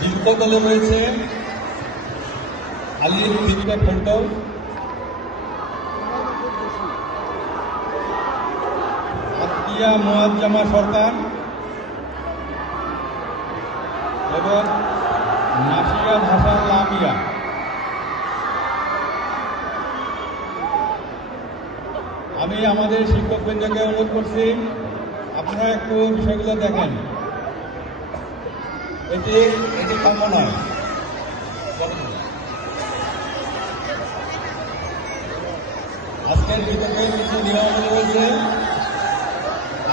দীর্ঘ দলে রয়েছে আলীর দিদিকা খন্ড, আতিয়া মুয়াজ্জামা সরকার এবং নাসিয়া হাসান লামিয়া। আমি আমাদের শিক্ষকবৃন্দকে অনুরোধ করছি আপনারা একটু বিষয়গুলো দেখেন। এটি কাম্য নয়। আজকের বিতর্কে কিছু নিয়মাবলী রয়েছে,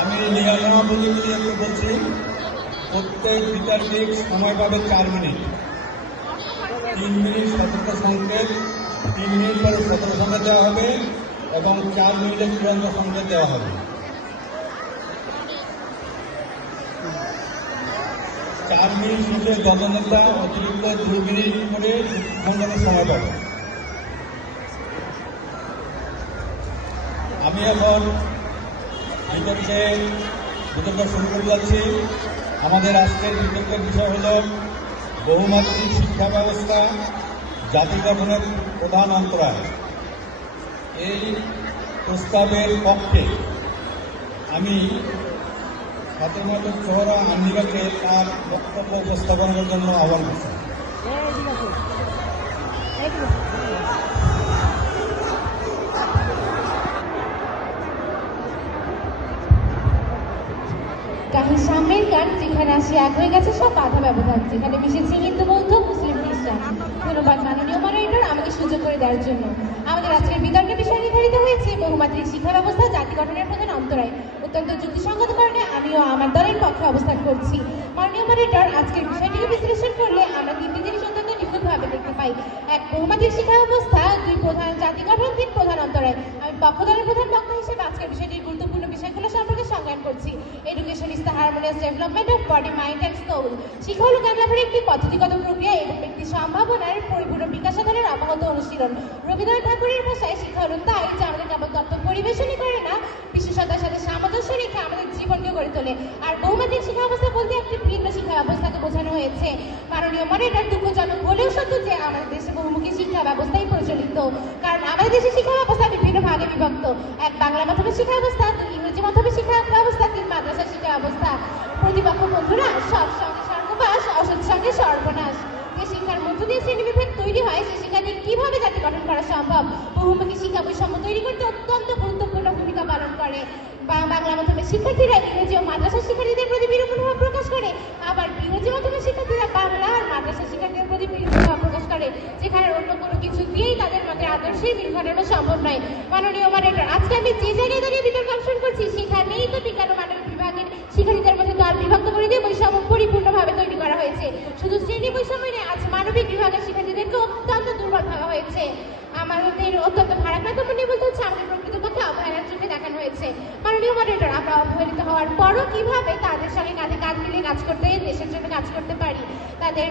আমি নিয়মাবলীগুলি একটু বলছি। প্রত্যেক বিতর্কিক সময় পাবে 4 মিনিট, 3 মিনিট সতর্ক সংকেত, 3 মিনিট পরে সতর্ক সংকেত দেওয়া হবে এবং 4 মিনিটের চূড়ান্ত সংকেত দেওয়া হবে। 4 মিনিট শেষে দলনেতা অতিরিক্ত 2 মিনিট করে খণ্ডনের সময় পাবে। আমি এখন বিতর্ক শুরু করে যাচ্ছি। আমাদের আজকের বিতর্কের বিষয় হল বহুমাত্রিক শিক্ষা ব্যবস্থা জাতি গঠনের প্রধান অন্তরায়। এই প্রস্তাবের পক্ষে আমি ফাতেমা জোহরা আন্নিকাকে তার বক্তব্য উপস্থাপনের জন্য আহ্বান করছি। কাহির সামনের গান যেখানে আসি এক হয়ে গেছে সব বাধা ব্যবধান, যেখানে মিশেছে হিন্দু বৌদ্ধ মুসলিম খ্রিস্টান। ধন্যবাদ মাননীয় মডারেটর আমাকে সুযোগ করে দেওয়ার জন্য। আমাদের আজকের বিতর্কের বিষয় নির্ধারিত হয়েছে বহুমাত্রিক শিক্ষা ব্যবস্থা জাতি গঠনের প্রধান অন্তরায়। অত্যন্ত যুক্তিসঙ্গত কারণে আমিও আমার দলের পক্ষে অবস্থান করছি। মাননীয় মডারেটর, আজকের বিষয়টিকে বিশ্লেষণ করলে আমরা 3টি জিনিস অত্যন্ত নিখুঁতভাবে দেখতে পাই। 1, বহুমাত্রিক শিক্ষা ব্যবস্থা, 2, প্রধান জাতি গঠন, 3, প্রধান অন্তরায়। আমি পক্ষ দলের প্রধান বক্তা হিসেবে আজকের বিষয়টির গুরুত্বপূর্ণ বিষয়গুলো সম্পর্কে সংজ্ঞান করছি। Education is the harmonious development of body, mind and soul. শিক্ষা হল জ্ঞান লাভের একটি পদ্ধতিগত প্রক্রিয়া এবং ব্যক্তির সম্ভাবনার পরিপূর্ণ বিকাশ সাধনের অব্যাহত অনুশীলন। রবীন্দ্রনাথ ঠাকুরের ভাষায় শিক্ষা হল তাই যে আমাদের কেবল তত্ত্ব পরিবেশনই করে না, বিশেষতার সাথে সামঞ্জস্য রেখে আমাদের জীবনকে গড়ে তোলে। আর বহুমাত্রিক শিক্ষা ব্যবস্থা বলতে একটি ভিন্ন শিক্ষা ব্যবস্থাকে বোঝানো হয়েছে। মাননীয় মডারেটর, দুঃখজনক হলেও সত্য যে আমাদের দেশে বহুমুখী শিক্ষা ব্যবস্থাই প্রচলিত। কারণ আমাদের দেশের শিক্ষা ব্যবস্থা বিভিন্ন ভাগে বিভক্ত। 1, বাংলা মাধ্যমের শিক্ষা ব্যবস্থা, 2, ইংরেজি মাধ্যমের শিক্ষা ব্যবস্থা, 3, মাদ্রাসা শিক্ষা ব্যবস্থা। প্রতিপক্ষ বন্ধুরা, সৎ সঙ্গে স্বর্গবাস, অসৎ সঙ্গে সর্বনাশ। যে শিক্ষার মধ্য দিয়ে শ্রেণীবিভেদ তৈরি হয়, সে শিক্ষা দিয়ে কিভাবে জাতি গঠন করা সম্ভব? বহুমুখী শিক্ষা বৈষম্য তৈরি করতে অত্যন্ত গুরুত্বপূর্ণ ভূমিকা পালন করে। বাংলা মাধ্যমের শিক্ষার্থীরা ইংরেজি ও মাদ্রাসা শিক্ষার্থীদের প্রতি বিরূপ মনোভাব প্রকাশ করে, আবার ইংরেজি মাধ্যমের শিক্ষার্থীরা বাংলা আর মাদ্রাসা শিক্ষার্থীদের প্রতি বিরূপ মনোভাব প্রকাশ করে, যেখানে অন্য কোনো কিছু দিয়েই তাদের মধ্যে আদর্শের মিল ঘটানো সম্ভব নয়। মাননীয় মডারেটর, আজকে আমি যে জায়গায় দাঁড়িয়ে বিতর্ক অংশগ্রহণ করছি সেখানেই তো বিজ্ঞান ও মানবিক বিভাগের শিক্ষার্থীদের মধ্যে দল বিভক্ত করে দিয়ে বৈষম্য পরিপূর্ণভাবে তৈরি করা হয়েছে। শুধু শ্রেণী বৈষম্য নিয়ে আজ মানবিক বিভাগের শিক্ষার্থীদেরকে অত্যন্ত দুর্বল ভাবা হয়েছে। আমাদের অত্যন্ত ভারাক্রান্ত মনে বলতে হচ্ছে আমাদের প্রকৃতপক্ষে অবহেলার চোখে দেখানো হয়েছে। মাননীয় মডারেটর, আমরা অবহেলিত হওয়ার পরও কিভাবে তাদের সঙ্গে কাঁধে কাঁধ মিলিয়ে কাজ করতে, দেশের জন্য কাজ করতে পারি? তাদের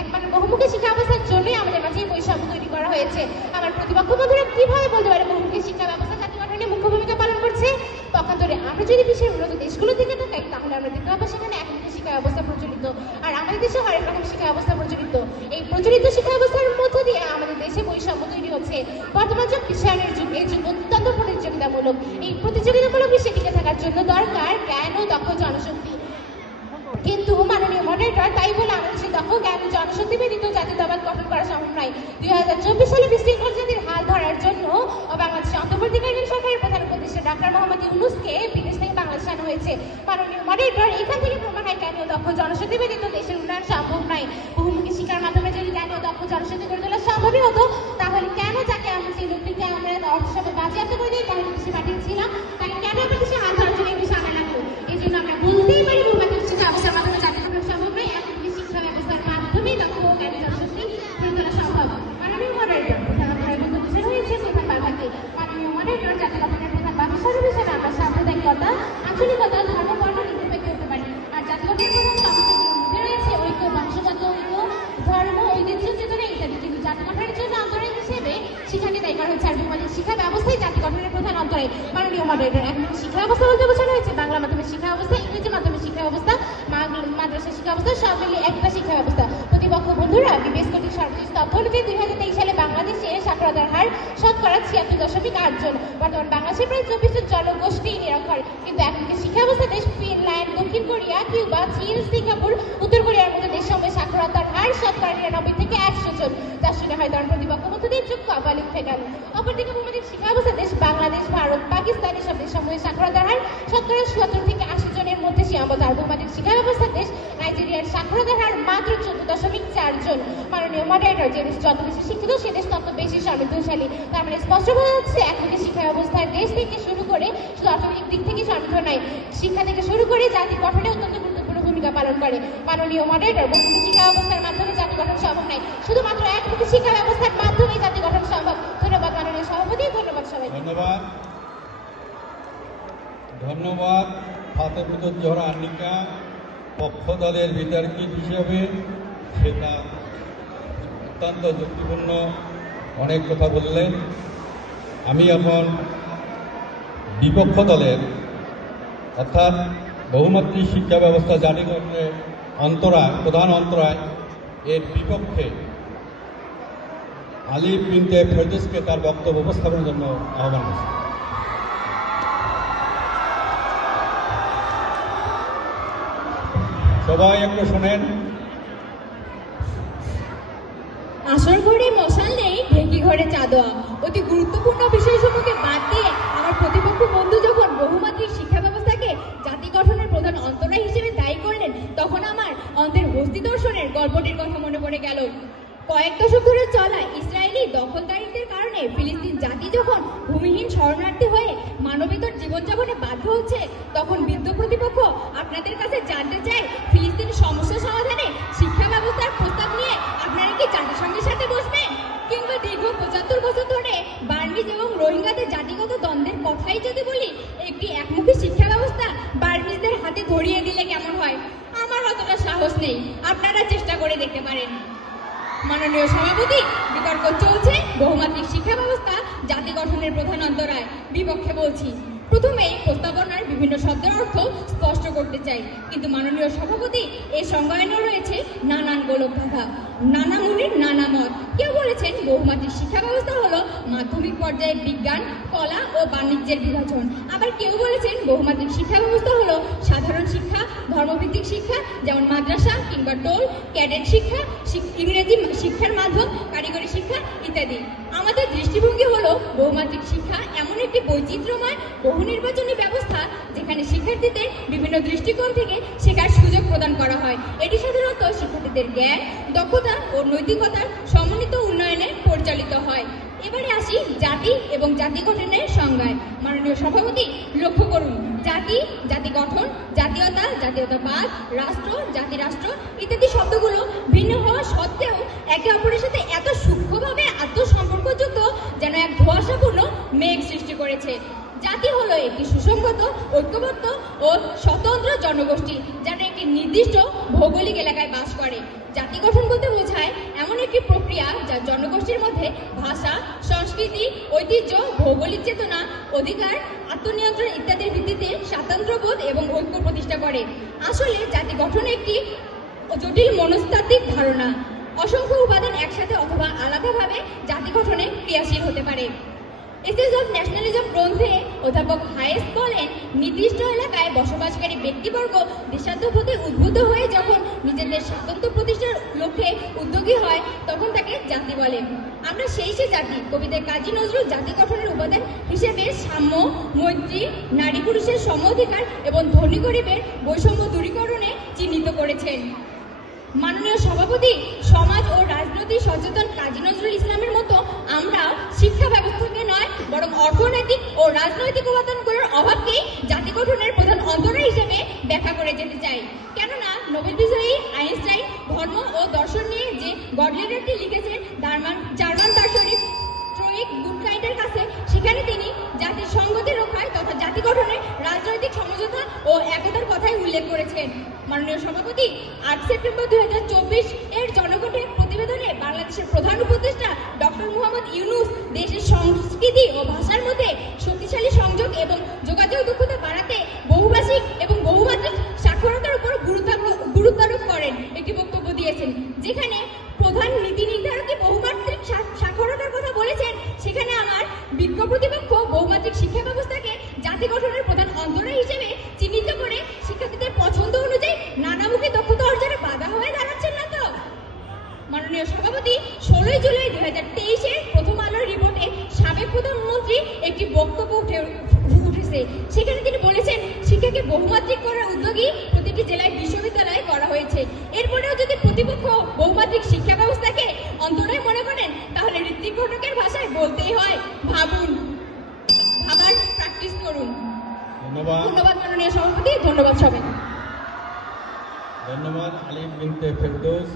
একমাত্র বহুমুখী শিক্ষা ব্যবস্থার জন্যই আমাদের মাঝে বৈষম্য তৈরি করা হয়েছে। আমার প্রতিপক্ষ বন্ধুরা কিভাবে বলতে পারে বহুমুখী শিক্ষা ব্যবস্থা জাতি গঠনে মুখ্য ভূমিকা পালন করছে? পক্ষান্তরে আমরা যদি বিশ্বের উন্নত দেশগুলো থেকে তাকাই, তাহলে আমরা দেখতে পাবো সেখানে একমুখী শিক্ষা ব্যবস্থা প্রচলিত, আর আমাদের দেশে হরেক রকম শিক্ষা ব্যবস্থা প্রচলিত। এই প্রচলিত শিক্ষা ব্যবস্থার মধ্য দিয়ে আমাদের দেশে বৈষম্য তৈরি হচ্ছে। বর্তমান যুগ বিশ্বায়নের যুগ, এই যুগ অত্যন্ত প্রতিযোগিতামূলক। এই প্রতিযোগিতামূলক বিশ্বে টিকে থাকার জন্য দরকার জ্ঞান ও দক্ষ জনশক্তি। কিন্তু মাননীয় মডারেটর, তাই বলে আমাদের সেই দক্ষ জ্ঞান জনশক্তি ব্যতীত জাতীয়তাবাদ গঠন করা সম্ভব নয়। 2024 সালে বিশৃঙ্খল জাতির হাল ধরার জন্য বাংলাদেশের অন্তর্বর্তীকালীন সরকারের প্রধান উপদেষ্টা ডক্টর মোহাম্মদ ইউনূসকে বিদেশ থেকে বাংলাদেশে আনা হয়েছে। মাননীয় মডারেটর, এখান থেকে প্রমাণ হয় জ্ঞান ও দক্ষ জনশক্তি ব্যতীত দেশের উন্নয়ন সম্ভব নয়। বহুমুখী শিক্ষার মাধ্যমে যদি জ্ঞান ও দক্ষ জনশক্তি গড়ে তোলা সম্ভবই হতো, তাহলে কেন যাকে আমরা সেই লোকটিকে আমরা অর্থ সভা বাজেয়াপ্ত করে দিই, তাহলে দেশে পাঠিয়েছিলাম, তাকে কেন আমরা দেশে হাত ধরার জন্য এই বিষয়ে আনা লাগলো? এই জন্য আমরা বলতেই পারি বহুমাত্রিক শিক্ষা ব্যবস্থার মাধ্যমে জাতি গঠন সম্ভব নয়। এমনকি শিক্ষা ব্যবস্থার মাধ্যমেই দক্ষ ও জ্ঞানী জনশক্তি গড়ে তোলা সম্ভব। মাননীয় মডারেটর, প্রধান অন্তরায় বলতে বোঝানো হয়েছে প্রধান বাধাকে। মাননীয় মডারেটর, জাতি গঠনের প্রধান বাধা স্বরূপ হিসেবে আমরা সাম্প্রদায়িকতা, আঞ্চলিকতা, ধর্ম, বর্ণ নিরপেক্ষ হতে পারি। আর জাতি গঠনের প্রধান সমস্যাগুলোর মধ্যে রয়েছে ঐক্য, বংশগত ঐক্য, ধর্ম, ঐতিহ্য, চেতনা ইত্যাদি। কিন্তু জাতি গঠনের জন্য অন্তরায় হিসেবে শিক্ষাকে দায়ী করা হয়েছে। আর বহুমাত্রিক শিক্ষা ব্যবস্থাই জাতি গঠনের প্রধান অন্তরায়। মাননীয় মডারেটর, এখন শিক্ষা ব্যবস্থা বলতে বোঝানো হয়েছে বাংলা মাধ্যমের শিক্ষা ব্যবস্থা, ইংরেজি মাধ্যমের শিক্ষা ব্যবস্থা, মাদ্রাসা শিক্ষা ব্যবস্থা, সব মিলিয়ে একটা শিক্ষা ব্যবস্থা। প্রতিপক্ষ বন্ধুরা, বিবেশ কর্তৃক সর্বশেষ তথ্য অনুযায়ী 2023 সালে বাংলাদেশে সাক্ষরতার হার শতকরা 76.8 জন। বর্তমান বাংলাদেশে প্রায় 24 জন জনগোষ্ঠী নিরক্ষর, কিন্তু এখনকার শিক্ষা ব্যবস্থা দেশ ফিনল্যান্ড, দক্ষিণ কোরিয়া, কিউবা, চীন, সিঙ্গাপুর, উত্তর কোরিয়ার মতো দেশসমূহে সাক্ষরতার হার শতকরা 99 থেকে 100 জন, যার শুনে হয় তখন প্রতিপক্ষ মধ্যদের যোগ্য আবালিক হয়ে গেল। অপরদিকে ভূমিক শিক্ষা ব্যবস্থা দেশ বাংলাদেশ, ভারত, পাকিস্তান এসব দেশসমূহে সাক্ষরতার হার শতকরা 70 থেকে 80 জনের মধ্যে সীমাবদ্ধ। আর ভূমিক শিক্ষা ব্যবস্থা দেশ নাইজেরিয়ার সাক্ষরতার হার মাত্র 14.4 জন। মাননীয় মডারেটর, যে দেশ যত বেশি শিক্ষিত সে দেশ তত বেশি সমৃদ্ধশালী। তার মানে স্পষ্ট বোঝা যাচ্ছে এখনকার শিক্ষা ব্যবস্থার দেশ থেকে শুরু করে শুধু অর্থনৈতিক দিক থেকে সমৃদ্ধ নয়, শিক্ষা থেকে শুরু করে জাতি গঠনে অত্যন্ত গুরুত্বপূর্ণ ভূমিকা পালন করে। মাননীয় মডারেটর, বহুমুখী শিক্ষা ব্যবস্থার মাধ্যমে জাতি গঠন সম্ভব নয়, শুধুমাত্র একমুখী শিক্ষা ব্যবস্থার মাধ্যমে জাতি গঠন সম্ভব। ধন্যবাদ মাননীয় সভাপতি, ধন্যবাদ সবাই। ধন্যবাদ। ধন্যবাদ ফাতেমুজ্জোহরা আন্নিকা পক্ষ দলের বিতর্কিত হিসেবে সেটা অত্যন্ত যুক্তিপূর্ণ অনেক কথা বললেন। আমি এখন বিপক্ষ দলের অর্থাৎ বহুমাত্রিক শিক্ষা ব্যবস্থা জাতিগঠনের প্রধান অন্তরায় এর বিপক্ষে আলিফ বিনতে ফেরদৌসকে তার বক্তব্য উপস্থাপনের জন্য আহ্বান করছি। সবাই একটু শোনেন। আসর ঘরে মশাল নেই, ঢেকি ঘরে চাঁদোয়া। অতি গুরুত্বপূর্ণ বিষয়সমূহকে বাদ দিয়ে আমার প্রতিপক্ষ বন্ধু যখন বহুমাত্রিক শিক্ষা ব্যবস্থাকে জাতি গঠনের প্রধান অন্তরায় হিসেবে দায়ী করলেন, তখন আমার অন্তের হস্তি দর্শনের গল্পটির কথা মনে পড়ে গেল। কয়েক দশক ধরে চলা ইসরায়েলি দখলদারিত্বের কারণে ফিলিস্তিন জাতি যখন ভূমিহীন শরণার্থী হয়ে মানবেতর জীবনযাপনে বাধ্য হচ্ছে, তখন বিদ্য প্রতিপক্ষ আপনাদের কাছে জানতে চাই, ফিলিস্তিন সমস্যা সমাধানে শিক্ষা ব্যবস্থার প্রস্তাব নিয়ে আপনারা কি জাতিসংঘের সাথে বসবেন? কিংবা দীর্ঘ 75 বছর ধরে বার্মিজ এবং রোহিঙ্গাদের জাতিগত দ্বন্দ্বের কথাই যদি বলি, একটি একমুখী শিক্ষা ব্যবস্থা বার্মিজদের হাতে ধরিয়ে দিলে কেমন হয়? আমার অতটা সাহস নেই, আপনারা চেষ্টা করে দেখতে পারেন। মাননীয় সভাপতি, বিতর্ক চলছে বহুমাত্রিক শিক্ষা ব্যবস্থা জাতি গঠনের প্রধান অন্তরায়। বিপক্ষে বলছি, প্রথমেই প্রস্তাবনার বিভিন্ন শব্দের অর্থ স্পষ্ট করতে চাই, কিন্তু মাননীয় সভাপতি এর সংজ্ঞায়নও রয়েছে নানান গোলক ধাঁধা, নানা মুনির নানা মত। কেউ বলেছেন বহুমাত্রিক শিক্ষা ব্যবস্থা হলো মাধ্যমিক পর্যায়ে বিজ্ঞান, কলা ও বাণিজ্যের বিভাজন। আবার কেউ বলেছেন বহুমাত্রিক শিক্ষা ব্যবস্থা হলো সাধারণ শিক্ষা, ধর্মভিত্তিক শিক্ষা যেমন মাদ্রাসা কিংবা টোল, ক্যাডেট শিক্ষা, ইংরেজি শিক্ষার মাধ্যম, কারিগরি শিক্ষা ইত্যাদি। আমাদের দৃষ্টিভঙ্গি হলো বহুমাত্রিক শিক্ষা এমন একটি বৈচিত্র্যময় বহু নির্বাচনী ব্যবস্থা যেখানে শিক্ষার্থীদের বিভিন্ন দৃষ্টিকোণ থেকে শেখার সুযোগ প্রদান করা হয়। এটি সাধারণত শিক্ষার্থীদের জ্ঞান, দক্ষতা ও নৈতিকতার সমন্বিত উন্নয়নে পরিচালিত হয়। এবারে আসি জাতি এবং জাতি গঠনের সংজ্ঞায়। মাননীয় সভাপতি, লক্ষ্য করুন, জাতি, জাতি গঠন, জাতীয়তা, জাতীয়তাবাদ, রাষ্ট্র, জাতিরাষ্ট্র ইত্যাদি শব্দগুলো ভিন্ন হওয়া সত্ত্বেও একে অপরের সাথে এত সূক্ষ্মভাবে আত্মসম্পর্কযুক্ত যেন এক ধোঁয়াশাপূর্ণ মেঘ সৃষ্টি করেছে। জাতি হলো একটি সুসংগত, ঐক্যবদ্ধ ও স্বতন্ত্র জনগোষ্ঠী যারা একটি নির্দিষ্ট ভৌগোলিক এলাকায় বাস করে। জাতি গঠন বলতে বোঝায় এমন একটি প্রক্রিয়া যা জনগোষ্ঠীর মধ্যে ভাষা, সংস্কৃতি, ঐতিহ্য, ভৌগোলিক চেতনা, অধিকার, আত্মনিয়ন্ত্রণ ইত্যাদির ভিত্তিতে স্বাতন্ত্র্যবোধ এবং ঐক্য প্রতিষ্ঠা করে। আসলে জাতি গঠন একটি জটিল মনস্তাত্ত্বিক ধারণা। অসংখ্য উপাদান একসাথে অথবা আলাদাভাবে জাতি গঠনে ক্রিয়াশীল হতে পারে। এসেন্স অফ ন্যাশনালিজম গ্রন্থে অধ্যাপক হায়েস বলেন, নির্দিষ্ট এলাকায় বসবাসকারী ব্যক্তিবর্গ দেশাত্মবোধে উদ্বুদ্ধ হয়ে যখন নিজেদের স্বাতন্ত্র্য প্রতিষ্ঠার লক্ষ্যে উদ্যোগী হয় তখন তাকে জাতি বলে। আমরা সেই জাতি কবিদের কাজী নজরুল জাতি গঠনের উপাদান হিসেবে সাম্য, মৈত্রী, নারী পুরুষের সম অধিকার এবং ধনী গরিবের বৈষম্য দূরীকরণে চিহ্নিত করেছেন। মাননীয় সভাপতি, সমাজ ও রাজনৈতিক সচেতন কাজী নজরুল ইসলামের মতো আমরা শিক্ষা ব্যবস্থাকে নয় বরং অর্থনৈতিক ও রাজনৈতিক উপাদানগুলোর অভাবকেই জাতি গঠনের প্রধান অন্তরায় হিসেবে ব্যাখ্যা করে যেতে চাই। কেননা নোবেল বিজয়ী আইনস্টাইন ধর্ম ও দর্শন নিয়ে যে গডলিডারটি লিখেছেন জার্মান দার্শনিক ট্রোইক গুডকাইন্ডের কাছে, সেখানে তিনি জাতির সংগতি রক্ষায় তথা জাতি গঠনে রাজনৈতিক সমঝোতা ও একতার কথা কথাই উল্লেখ করেছেন। মাননীয় সভাপতি ৮ সেপ্টেম্বর ২০২৪ এর জনগণের প্রতিবেদনে বাংলাদেশের প্রধান উপদেষ্টা ডক্টর মোহাম্মদ ইউনূস দেশের সংস্কৃতি ও ভাষার মধ্যে শক্তিশালী সংযোগ এবং যোগাযোগ দক্ষতা বাড়াতে বহুভাষিক এবং বহুমাত্রিক সাক্ষরতার উপর গুরুত্বারোপ করেন একটি বক্তব্য দিয়েছেন, যেখানে প্রধান নীতি নির্ধারকই বহুমাত্রিক সাক্ষরতার কথা বলেছেন। সেখানে আমার বিজ্ঞ প্রতিপক্ষ বহুমাত্রিক শিক্ষা ব্যবস্থাকে জাতি গঠনের প্রধান অন্তরায় হিসেবে চিহ্নিত করে শিক্ষার্থীদের পছন্দ অনুযায়ী নানামুখী দক্ষতা অর্জনে বাধা হয়ে দাঁড়াচ্ছেন না তো? মাননীয় সভাপতি ১৬ জুলাই ২০২৩-এর প্রথম আলোর রিপোর্টে সাবেক প্রধানমন্ত্রী একটি বক্তব্য উঠেছে। সেখানে তিনি বলেছেন, শিক্ষাকে বহুমাত্রিক করার উদ্যোগী প্রতিটি জেলায় বিশ্ববিদ্যালয় করা হয়েছে। এরপরেও যদি প্রতিপক্ষ বহুমাত্রিক শিক্ষা ব্যবস্থাকে অন্তরায় মনে করেন, তাহলে ঋত্বিক ঘটকের ভাষায় বলতেই হয়, ভাবুন, ভাবার প্র্যাকটিস করুন। ধন্যবাদ। ধন্যবাদ মাননীয় সভাপতি, ধন্যবাদ সবাই। ধন্যবাদ আলিম বিনতে ফেরদৌস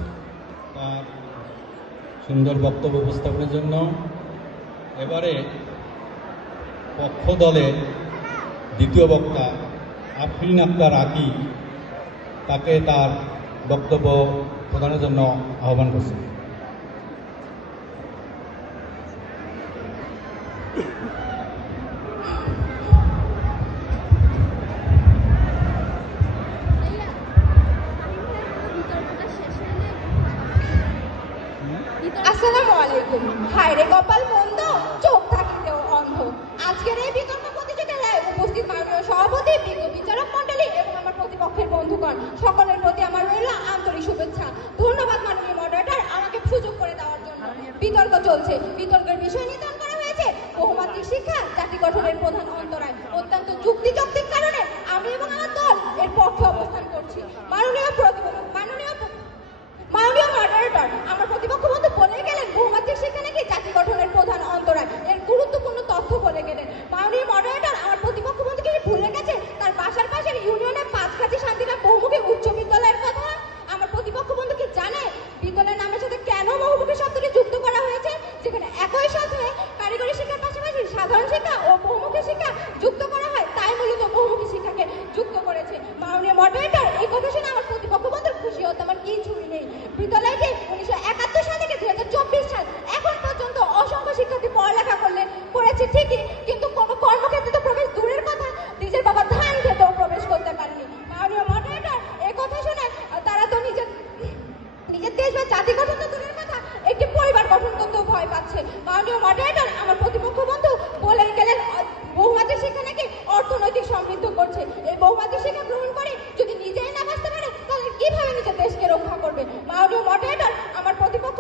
তার সুন্দর বক্তব্য উপস্থাপনের জন্য। এবারে পক্ষ দলের দ্বিতীয় বক্তা আফরিন আক্তার আকি, তাকে তার বক্তব্য প্রদানের জন্য আহ্বান করছি। আসসালামু আলাইকুম। হায় রে কপাল মন্দ, চোখ থাকিতেও অন্ধ। আজকের এই বিতর্ক প্রতিযোগিতায় উপস্থিত মাননীয় সভাপতি, বিজ্ঞ বিচারক মণ্ডলী এবং আমার প্রতিপক্ষের বন্ধুগণ, সকলের প্রতি আমার রইল আন্তরিক শুভেচ্ছা। ধন্যবাদ মাননীয় মডারেটর আমাকে সুযোগ করে দেওয়ার জন্য। বিতর্ক চলছে, বিতর্কের বিষয় নির্ধারণ করা হয়েছে বহুমাত্রিক শিক্ষা জাতি গঠনের প্রধান অন্তরায়। অত্যন্ত যুক্তিযৌক্তিক কারণে আমি এবং আমার দল এর পক্ষে অবস্থান করছি। মাননীয় মডারেটর, আমার প্রতিপক্ষ বন্ধু বলে গেলেন বহুমাত্রিক শিক্ষা নাকি জাতি গঠনের প্রধান অন্তরায়, এর গুরুত্বপূর্ণ তথ্য বলে গেলেন। মাননীয় মডারেটর, আমার প্রতিপক্ষ বন্ধু কি ভুলে গেছে তার বাসার পাশের ইউনিয়নের পাঁচকাঠি শান্তিরাম বহুমুখী উচ্চ বিদ্যালয়ের কথা? আমার প্রতিপক্ষ বন্ধু কি জানে বিদ্যালয়ের নামের সাথে কেন বহুমুখী শব্দটি যুক্ত করা হয়েছে, যেখানে একই সাথে কারিগরি শিক্ষার পাশাপাশি সাধারণ শিক্ষা ও বহুমুখী শিক্ষা যুক্ত করা হয়, তাই মূলত বহুমুখী শিক্ষাকে যুক্ত করেছে। মাননীয় মডারেটর, এই কথা শুনে আমার প্রতিপক্ষ বন্ধুর খুশি হতে আমার কিছুই নেই। বিদ্যালয়টি ১৯৭১ সাল থেকে ২০২৪ সাল এখন পর্যন্ত অসংখ্য শিক্ষার্থী পড়ালেখা করেছে ঠিকই, কিন্তু কোনো কর্মক্ষেত্রে তো প্রবেশ দূরের কথা, নিজের বাবা ধান খেতেও প্রবেশ করতে পারেনি। মাননীয় মডারেটর, এই কথা শুনে তারা তো নিজের দেশ বা জাতি গঠন তো দূরের কথা, একটি পরিবার গঠন করতেও ভয় পাচ্ছে। মাননীয় মডারেটর, আমার প্রতিপক্ষ বন্ধু বলেই গেলেন বহুমাত্রিক শিক্ষা নাকি অর্থনৈতিক সমৃদ্ধ করছে। এই বহুমাত্রিক শিক্ষা গ্রহণ করে যদি নিজেই না বাঁচতে পারে, তাহলে কিভাবে নিজের দেশকে রক্ষা করবে? মাননীয় মডারেটর, আমার প্রতিপক্ষ